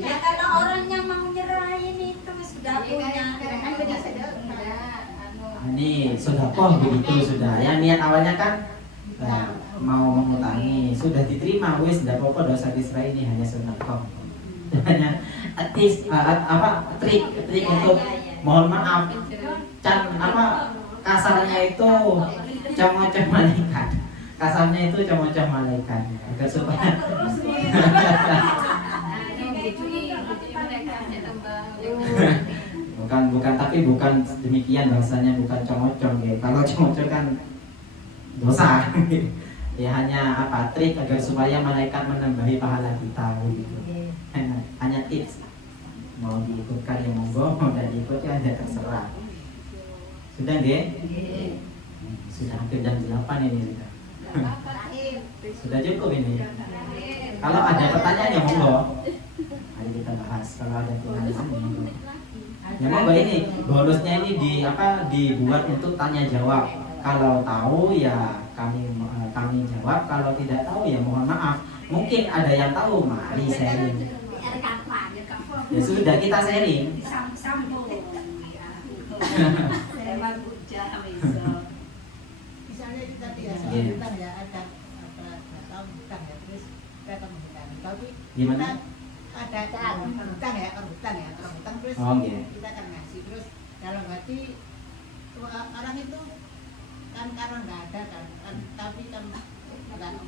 Ya kalau orangnya mau nyerahin itu sudah punya. Ini sedekah begitu sudah. Yang niat awalnya kan mau mengutangi, sudah diterima wis tidak apa-apa dosa disera ini hanya sedekah. Hanya trik untuk mohon maaf kasarnya itu comocom malaikat. Kasarnya itu comocom malaikat agar supaya bukan demikian bahasanya, bukan comocom ya. Kalau comocom kan dosa. Ya hanya trik agar supaya malaikat menambahi pahala kita gitu. Hanya tips. Mau diikutkan ya monggo, mau tidak diikut ya terserah. Sudah nggih? Sudah hampir jam 8 ini sudah. Sudah cukup ini. Kalau ada pertanyaan ya monggo. Mari kita bahas. Kalau ada pertanyaan ya monggo. Ya monggo ini bonusnya ini dibuat untuk tanya jawab. Kalau tahu ya kami jawab. Kalau tidak tahu ya mohon maaf. Mungkin ada yang tahu, mari sharing. Ya sudah kita sharing. Misalnya kita tidak hutang ya ada hutang ya terus mereka menghutang. Tapi Gimana? ada hutang ya terus kita akan ngasih terus dalam hati orang itu kan karena nggak ada kan, tapi kan nggak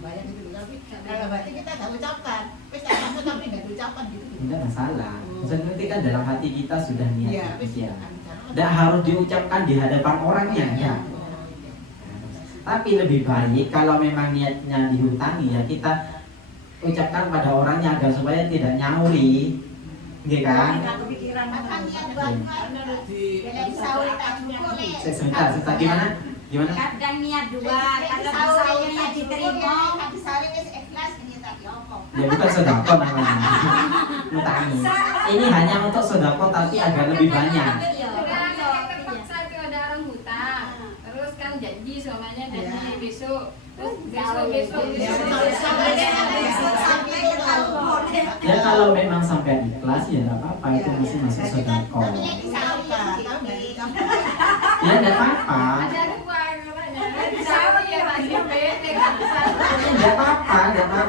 bayar gitu. Tapi kalau berarti kita nggak ucapkan, wes kamu tapi nggak diucapkan gitu. Tidak masalah. Maksudnya ketika dalam hati kita sudah niat Iya, wes ya. kan. Tidak harus diucapkan di hadapan orangnya ya. Tapi lebih baik kalau memang niatnya dihutangi ya kita ucapkan pada orangnya agar supaya tidak nyauri, gitu kan? kepikiran Makan niat buat Sebentar, gimana? Gimana? Kadang niat dua, kalau sahurnya diterima. habis sahur wes ikhlas ini tadi apa? Ya bukan sodako namanya. Mutangi. Ini hanya untuk sodako tapi agak lebih banyak. Terpaksa itu ada orang hutang, terus kan janji suamanya janji besok, terus besok. Ya kalau memang sampai ikhlas ya nggak apa-apa, itu masih masuk sodako. Ya nggak apa-apa. Ada uang namanya. Sahur ya masih bete kan. Nggak apa-apa.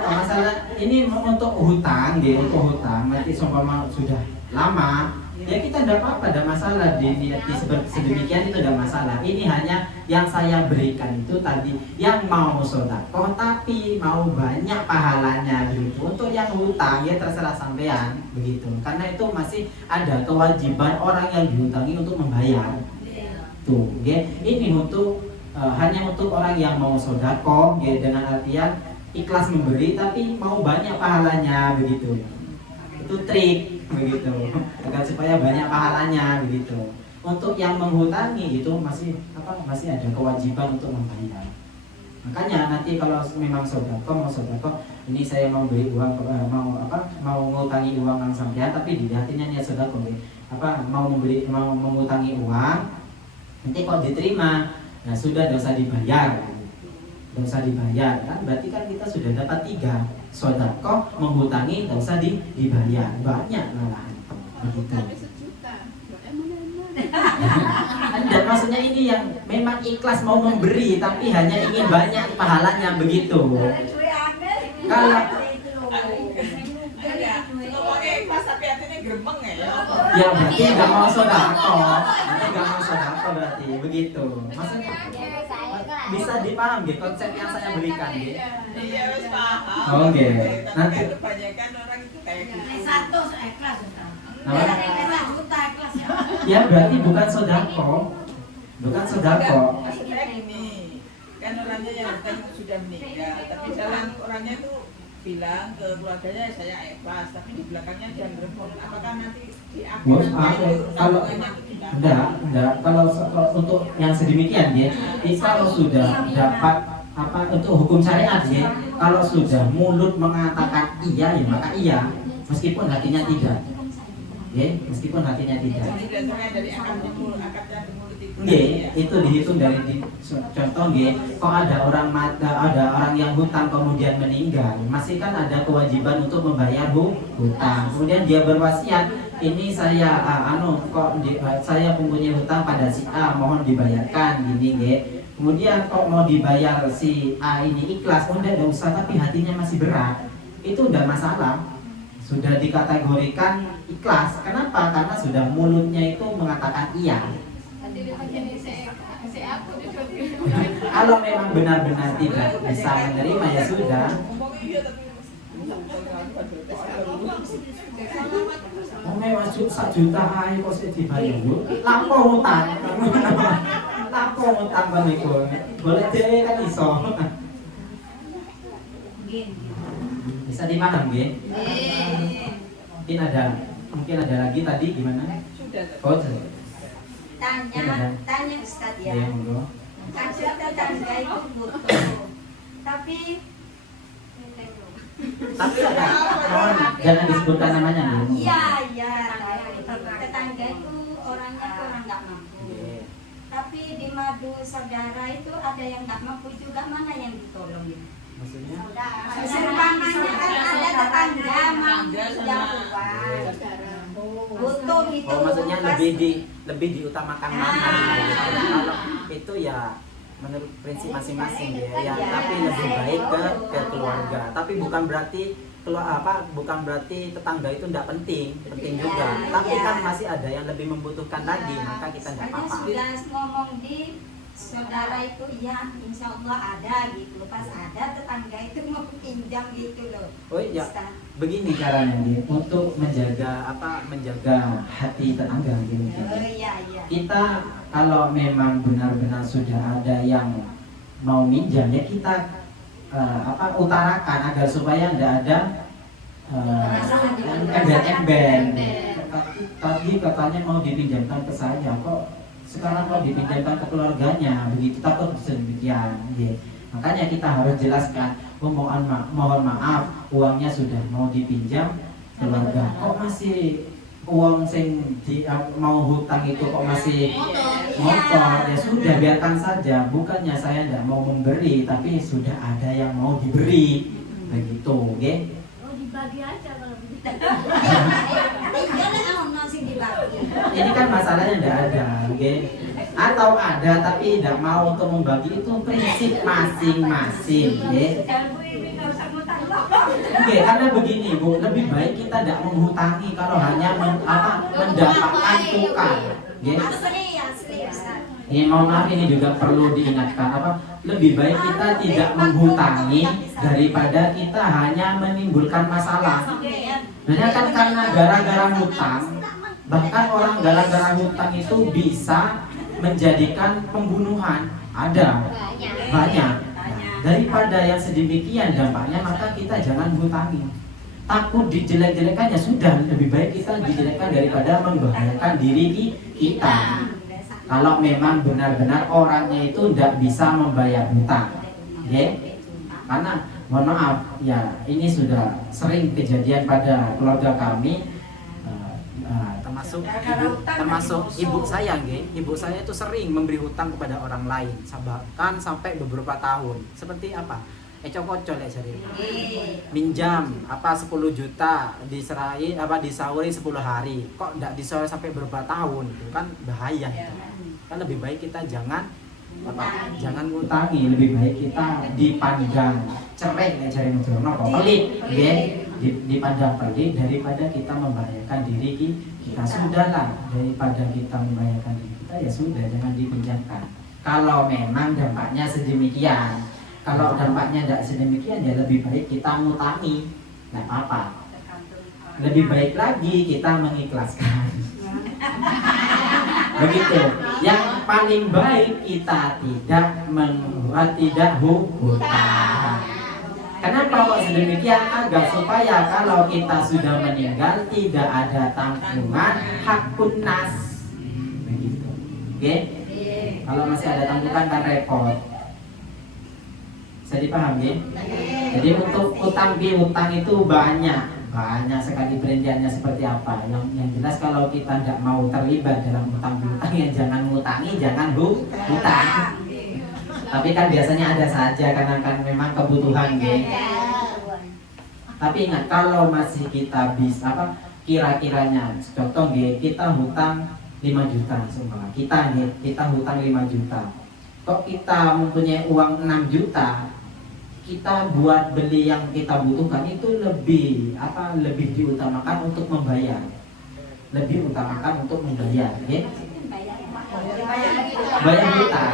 Masalah ini untuk hutang, untuk hutang. Nanti seumpama sudah lama, ya kita nggak apa-apa, ada masalah diniati sedemikian itu ada masalah. Ini hanya yang saya berikan itu tadi yang mau sodako tapi mau banyak pahalanya gitu. Untuk yang hutang ya terserah sampean begitu. Karena itu masih ada kewajiban orang yang dihutangi untuk membayar. Tuh, ya. Ini untuk hanya untuk orang yang mau sodako, ya, dengan artian ikhlas memberi tapi mau banyak pahalanya begitu. Itu trik begitu, agar supaya banyak pahalanya begitu. Untuk yang menghutangi itu masih ada kewajiban untuk membayar. Makanya nanti kalau memang mau sodako, ini saya mau beri uang mau ngutangi uang yang sampean tapi dilihatinnya niat sodako, mau mengutangi uang, nanti kok diterima, nah sudah dosa dibayar kan, berarti kan kita sudah dapat 3 sodako, menghutangi, dosa dibayar banyak malahan begitu. Dan maksudnya ini yang memang ikhlas mau memberi tapi hanya ingin banyak pahalanya begitu. Kalau pas tapi hatinya gremeng ya. ya berarti nggak mau sodako berarti begitu. Maksudnya bisa dipaham gitu konsep yang saya berikan gitu. Iya wes paham. Oke. Tapi Nanti kebanyakan orang itu kayak gitu. Satu ikhlas. ya berarti bukan sodako. Maksudnya gini, kan orangnya yang kan sudah meninggal, tapi jalan orangnya itu bilang ke keluarganya saya ikhlas, tapi di belakangnya dia gremeng. Apakah nanti di kalau enggak kalau untuk yang sedemikian ya, kalau sudah dapat untuk hukum syariat ya, kalau sudah mulut mengatakan iya ya maka iya, meskipun hatinya tidak. Ya, meskipun hatinya tidak. Jadi dasarnya dari akadnya mulut itu. Nggih, itu dihitung dari contoh nggih, kok ada orang yang hutang kemudian meninggal, masih kan ada kewajiban untuk membayar hutang. Kemudian dia berwasiat, ini saya saya mempunyai hutang pada si A, mohon dibayarkan gini nggih. Kemudian kok mau dibayar si A ini ikhlas, udah enggak usah tapi hatinya masih berat. Itu udah masalah. Sudah dikategorikan ikhlas. Kenapa? Karena sudah mulutnya itu mengatakan iya. Kalau memang benar-benar tidak bisa menerima ya sudah. Oh memang 1 juta ae kok sik dibayar Bu. Lapo utang. Lapo utang niku. Boleh dhewe kan iso. Bisa dipaham nggih? Mungkin ada lagi tadi gimana? Oh, Tanya Ustaz ya. ya monggo. Ada tetangga itu butuh, tapi mohon jangan disebutkan namanya nih. iya, tetangga itu orangnya tuh orang nggak mampu. Tapi di madu saudara itu ada yang nggak mampu juga, mana yang ditolong ya? Maksudnya? Seumpamanya kan ada tetangga mampu yang butuh itu. Oh maksudnya lebih diutamakan mana? Kalau itu ya menurut prinsip masing-masing ya, tapi lebih baik ke keluarga. Tapi bukan berarti bukan berarti tetangga itu tidak penting Iya, juga. Tapi iya. kan masih ada yang lebih membutuhkan lagi, Iya, maka kita tidak soalnya apa-apa. sudah ngomong di saudara itu ya insya Allah ada gitu, pas ada tetangga itu mau pinjam gitu loh. Oh iya, Ustaz. begini caranya Nggih, untuk menjaga hati tetangga gini. Oh iya iya. Kita kalau memang benar-benar sudah ada yang mau minjam ya kita utarakan agar supaya tidak ada ember-ember. Tadi katanya mau dipinjamkan ke saya, kok sekarang mau dipinjamkan ke keluarganya, begitu takut sedemikian. Ya. Makanya kita harus jelaskan, mohon maaf, uangnya sudah mau dipinjam keluarga, kok masih uang mau hutang itu kok masih motor, ya sudah biarkan saja. Bukannya saya tidak mau memberi, tapi sudah ada yang mau diberi, begitu, oke? Oh dibagi aja kalau begitu. Ini kan masalahnya tidak ada, oke? Atau ada tapi tidak mau untuk membagi, itu prinsip masing-masing, oke? Oke, karena begini Bu, lebih baik kita tidak menghutangi kalau hanya mendapatkan tukar. Asli Ustaz. Ini mohon maaf, ini juga perlu diingatkan lebih baik kita tidak menghutangi daripada kita hanya menimbulkan masalah. Sebenarnya kan karena gara-gara hutang, bahkan orang gara-gara hutang itu bisa menjadikan pembunuhan. Ada banyak. Daripada yang sedemikian dampaknya, maka kita jangan hutangi. Takut dijelek-jelekannya, sudah lebih baik kita dijelekkan daripada membahayakan diri kita. Kalau memang benar-benar orangnya itu tidak bisa membayar hutang, okay? Karena mohon maaf ya, ini sudah sering kejadian pada keluarga kami, termasuk ibu saya, ibu saya itu sering memberi hutang kepada orang lain, bahkan sampai beberapa tahun. Seperti apa? Ecok-ecok cari minjam 10 juta disauri 10 hari, kok tidak disauri sampai beberapa tahun, itu kan bahaya itu. Kan lebih baik kita jangan ngutangi, lebih baik kita dipandang cerai cari pelit, dipandang pelit daripada kita membahayakan diri kita. Sudahlah, daripada kita membahayakan diri kita, ya sudah, jangan dipinjamkan. Kalau memang dampaknya sedemikian, kalau dampaknya tidak sedemikian, ya lebih baik kita ngutangi, nggak apa-apa. Lebih baik lagi kita mengikhlaskan. Begitu. Yang paling baik kita tidak hutang. Kenapa kok sedemikian? Agar supaya kalau kita sudah meninggal tidak ada tanggungan hakun nas. Begitu. Oke? Kalau masih ada tanggungan kan repot. Bisa dipahami? Jadi untuk utang piutang itu banyak sekali perinciannya seperti apa. Yang jelas kalau kita tidak mau terlibat dalam utang piutang, ya jangan ngutangi, jangan hutang. Tapi kan biasanya ada saja karena kan memang kebutuhan, Tapi ingat, kalau masih kita bisa kira-kiranya, contoh kita hutang 5 juta semua. Kita hutang 5 juta. Kok kita mempunyai uang 6 juta? Kita buat beli yang kita butuhkan itu lebih diutamakan untuk membayar. Lebih utamakan untuk membayar, bayar hutang.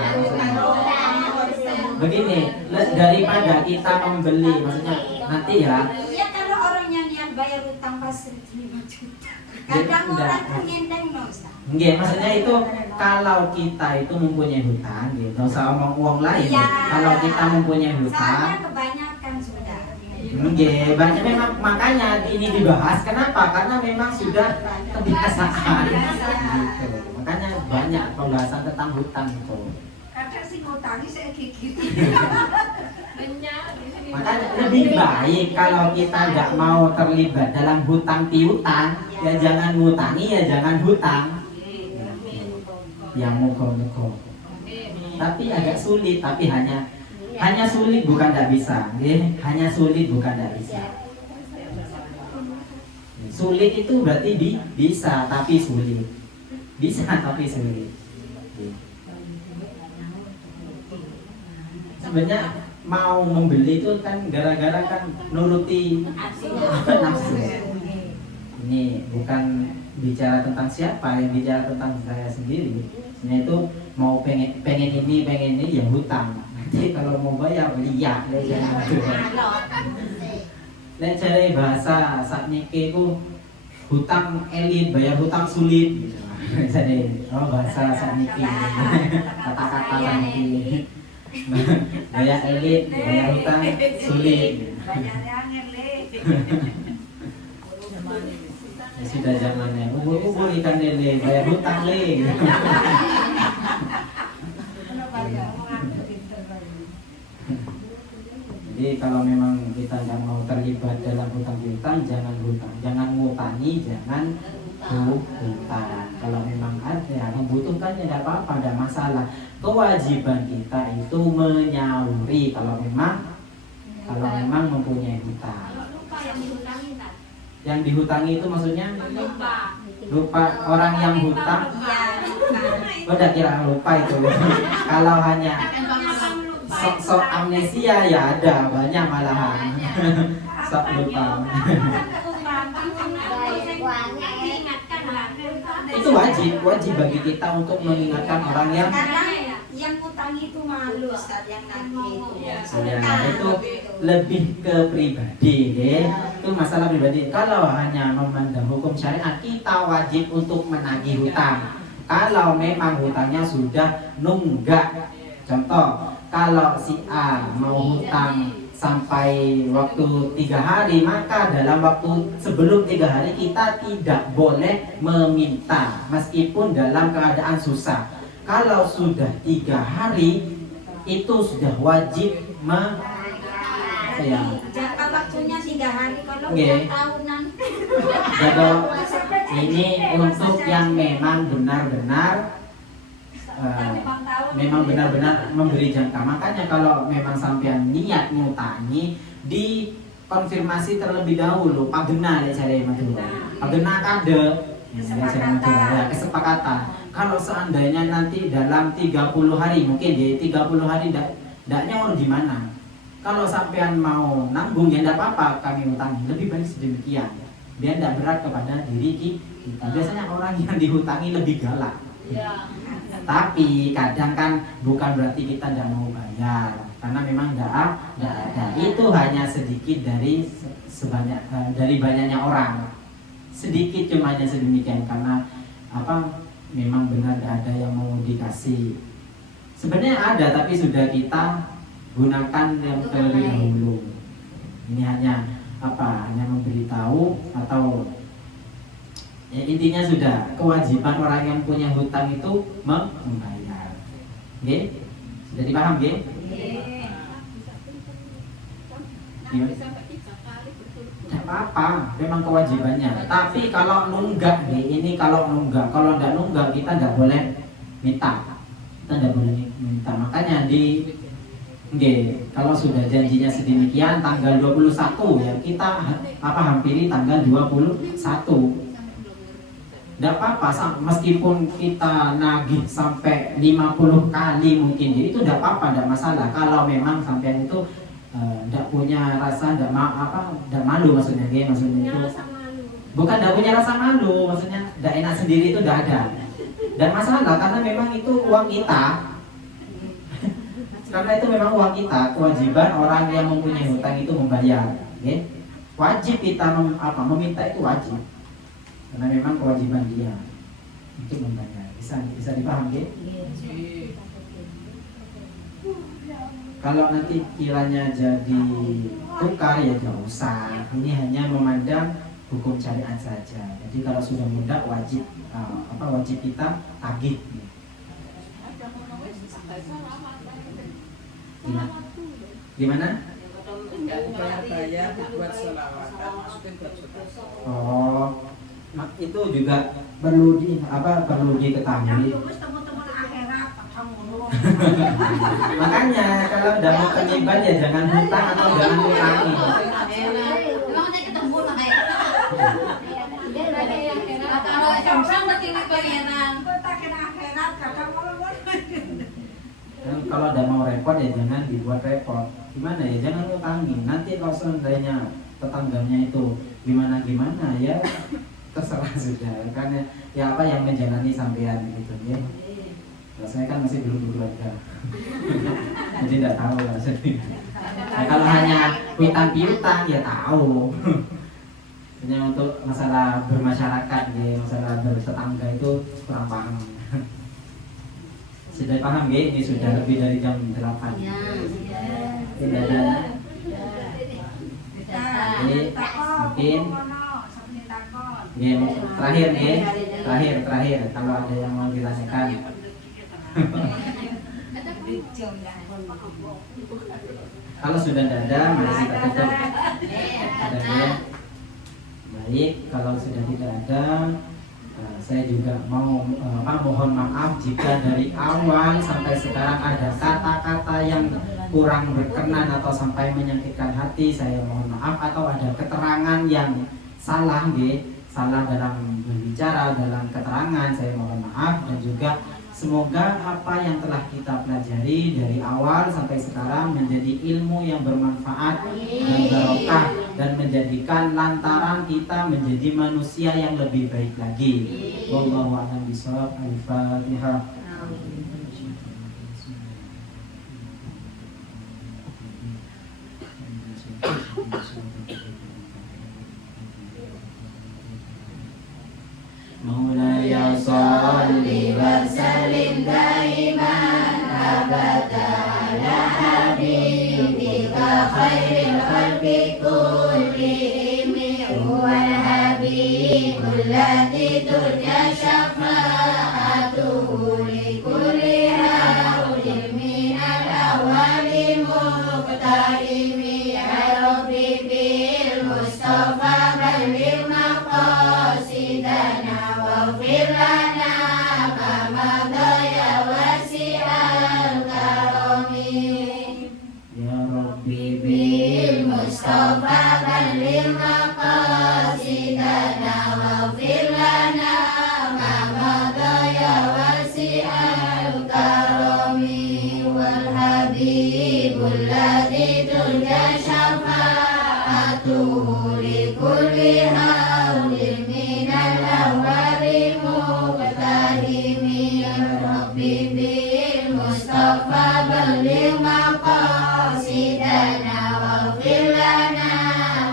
Begini, daripada kita membeli, maksudnya nanti ya. Iya, kalau orangnya niat bayar hutang pas 5 juta. Kadang orang tuh ngendeng Ustaz. Enggak, maksudnya itu kalau kita itu mempunyai hutang, nggak usah omong uang lain. Ya. Kalau kita mempunyai hutang, Soalnya kebanyakan sudah. enggak, banyak memang, makanya ini dibahas. Kenapa? Karena memang sudah kebiasaan. Gitu. Makanya banyak pembahasan tentang hutang itu. Kadang sih ngutangi saya gigit. Makanya lebih baik kalau kita nggak mau terlibat dalam hutang piutang, ya jangan ngutangi, ya jangan hutang. Yang muka-muka. Tapi agak sulit, tapi hanya sulit bukan tidak bisa, hanya sulit bukan tidak bisa. Sulit itu berarti bisa tapi sulit, bisa tapi sulit. Sebenarnya mau membeli itu kan gara-gara kan nuruti nafsu. Ini bukan bicara tentang siapa, yang bicara tentang saya sendiri. Sebenarnya itu mau pengen ini ya hutang. Nanti kalau mau bayar lihat Lek cari bahasa saat niki ku hutang elit bayar hutang sulit. Jadi bahasa saat niki kata-kata niki bayar elit bayar hutang sulit. Ya, sudah zamannya ubur ikan lele bayar hutang le. Jadi kalau memang kita nggak mau terlibat dalam hutang piutang, jangan ngutangi, jangan hutang. Kalau memang ada membutuhkannya tidak apa-apa, tidak masalah. Kewajiban kita itu menyauri kalau memang mempunyai hutang. Lupa yang dihutangi tak? Yang dihutangi itu maksudnya lupa orang yang hutang. Iya, lupa. Udah kira lupa itu. Kalau hanya sok amnesia ya ada banyak malahan. Sok lupa. Itu wajib bagi kita untuk mengingatkan orang yang Kadang yang utang itu malu saat yang nagih itu. ya, itu lebih ke pribadi ya. Itu masalah pribadi. Kalau hanya memandang hukum syariat, kita wajib untuk menagih hutang. Kalau memang hutangnya sudah nunggak. Contoh, kalau si A mau hutang sampai waktu 3 hari, maka dalam waktu sebelum 3 hari kita tidak boleh meminta meskipun dalam keadaan susah. Kalau sudah 3 hari itu sudah wajib Jangka waktunya 3 hari, kalau Oke. udah tahunan. Jadi ini untuk yang memang benar-benar memang benar-benar memberi jangka. Makanya kalau memang sampean niat ngutangi, dikonfirmasi terlebih dahulu. Pagena ya cari Madura. Pagena kade kesepakatan. Kalau seandainya nanti dalam 30 hari mungkin ya 30 hari ndaknya orang gimana? Kalau sampean mau nanggung ya enggak apa-apa kami utangi. Lebih baik sedemikian. Biar tidak berat kepada diri kita. Biasanya orang yang dihutangi lebih galak. Tapi kadang kan bukan berarti kita tidak mau bayar, karena memang tidak ada. Itu hanya sedikit dari banyaknya orang. Sedikit cuma hanya sedemikian karena memang benar tidak ada yang mau dikasih. Sebenarnya ada tapi sudah kita gunakan yang terlebih dahulu. Ini hanya memberitahu atau ya, intinya sudah kewajiban orang yang punya hutang itu membayar. Oke? Sudah dipaham, oke? Tidak apa-apa, memang kewajibannya. Tapi kalau nunggak, kalau tidak nunggak kita tidak boleh minta. Kita tidak boleh minta. Makanya kalau sudah janjinya sedemikian tanggal 21 ya kita hampiri tanggal 21. Tidak apa-apa, meskipun kita nagih sampai 50 kali mungkin, jadi itu tidak apa-apa, tidak masalah. Kalau memang sampean itu tidak punya rasa, tidak malu maksudnya itu. Bukan tidak punya rasa malu, maksudnya tidak enak sendiri itu tidak ada. Dan masalah karena memang itu uang kita. Karena itu memang uang kita, kewajiban orang yang mempunyai hutang itu membayar. Wajib kita meminta itu wajib. Karena memang kewajiban dia untuk membayar. Bisa dipaham, ya? Kalau nanti kiranya jadi tukar ya tidak usah. Ini hanya memandang hukum syariat saja. Jadi kalau sudah mudah wajib kita tagih. Gimana? Bayar buat selawatan, maksudnya buat sedekah. Oh, itu juga perlu diketahui. Makanya kalau udah mau penyimpanan ya jangan hutang atau jangan utangi. Kalau jam berarti bayaran. kalau ada mau repot ya jangan dibuat repot. Gimana ya, jangan utangi. Nanti kalau seandainya tetangganya itu gimana ya terserah sudah. Karena ya apa yang menjalani sampean gitu ya. Kalau saya kan masih belum berkeluarga. Jadi tidak tahu lah. Nah, kalau hanya hutang piutang ya tahu. Hanya untuk masalah bermasyarakat ya, masalah bertetangga itu kurang paham. Sudah paham ya? Ini sudah lebih dari jam 8. Tidak ada. Jadi mungkin terakhir kalau ada yang mau ditanyakan. Kalau sudah tidak ada, mari kita tutup. Ada ya? Baik, kalau sudah tidak ada, saya juga mau mohon maaf jika dari awal sampai sekarang ada kata-kata yang kurang berkenan atau sampai menyakitkan hati. Saya mohon maaf, atau ada keterangan yang salah, salah dalam berbicara, dalam keterangan. Saya mohon maaf, dan juga semoga apa yang telah kita pelajari dari awal sampai sekarang menjadi ilmu yang bermanfaat dan barokah, dan menjadikan lantaran kita menjadi manusia yang lebih baik lagi. Wallahu a'lam bishawab. Al-Fatihah. Maulaya sholli wa sallim daiman abada ala habibika khairil khalqi kullihim, huwal habibul ladzi turja syafa'atuhu li kulli hawlin minal awwali muqtahimi. Ya Rabbi bil Mustafa balligh maqasidana waghfir lana ma madha ya wasi'al karami. Ya Rabbi bil Mustafa balligh maqasidana waghfir lana ma madha ya wasi'al karami. Wal habibul ladzi turja syafa'atuhu li kulli hawlin minal awwali muqtahimi. Ya Rabbi bil Mustafa balligh maqasidana waghfir lana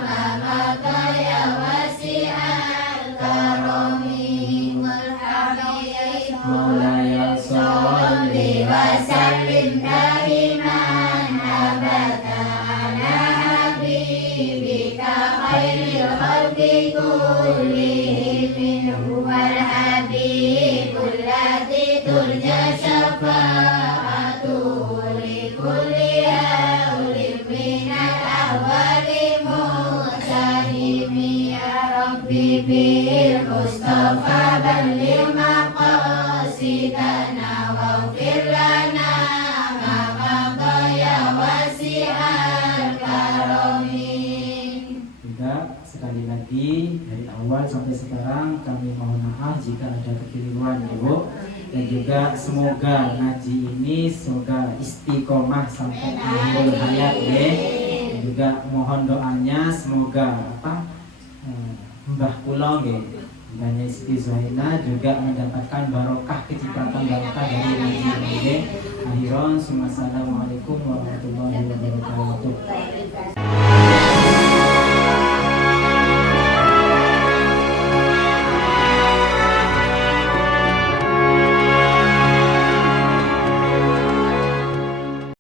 ma madha ya wasi'al karami. Wal habib Maulaya sholli wa sallim daiman abada ala habibika khairil khalqi kullihim, huwal habibul ladzi turja syafa'atuhu li kulli hawlin minal awwali muqtahimi. Ya Rabbi bil Mustafa balligh maqasidana waghfir lana ma madha ya wasi'al karami. Juga sekali lagi dari awal sampai sekarang kami mohon maaf jika ada kekeliruan, Ibu. Dan juga semoga ngaji ini semoga istiqomah sampai akhir hayat ya. Dan juga mohon doanya semoga Mbah kula nggih, Mbahnya Siti Zohina juga mendapatkan barokah, kecepatan barokah dari ngaji ini. Akhiran, assalamualaikum warahmatullahi wabarakatuh.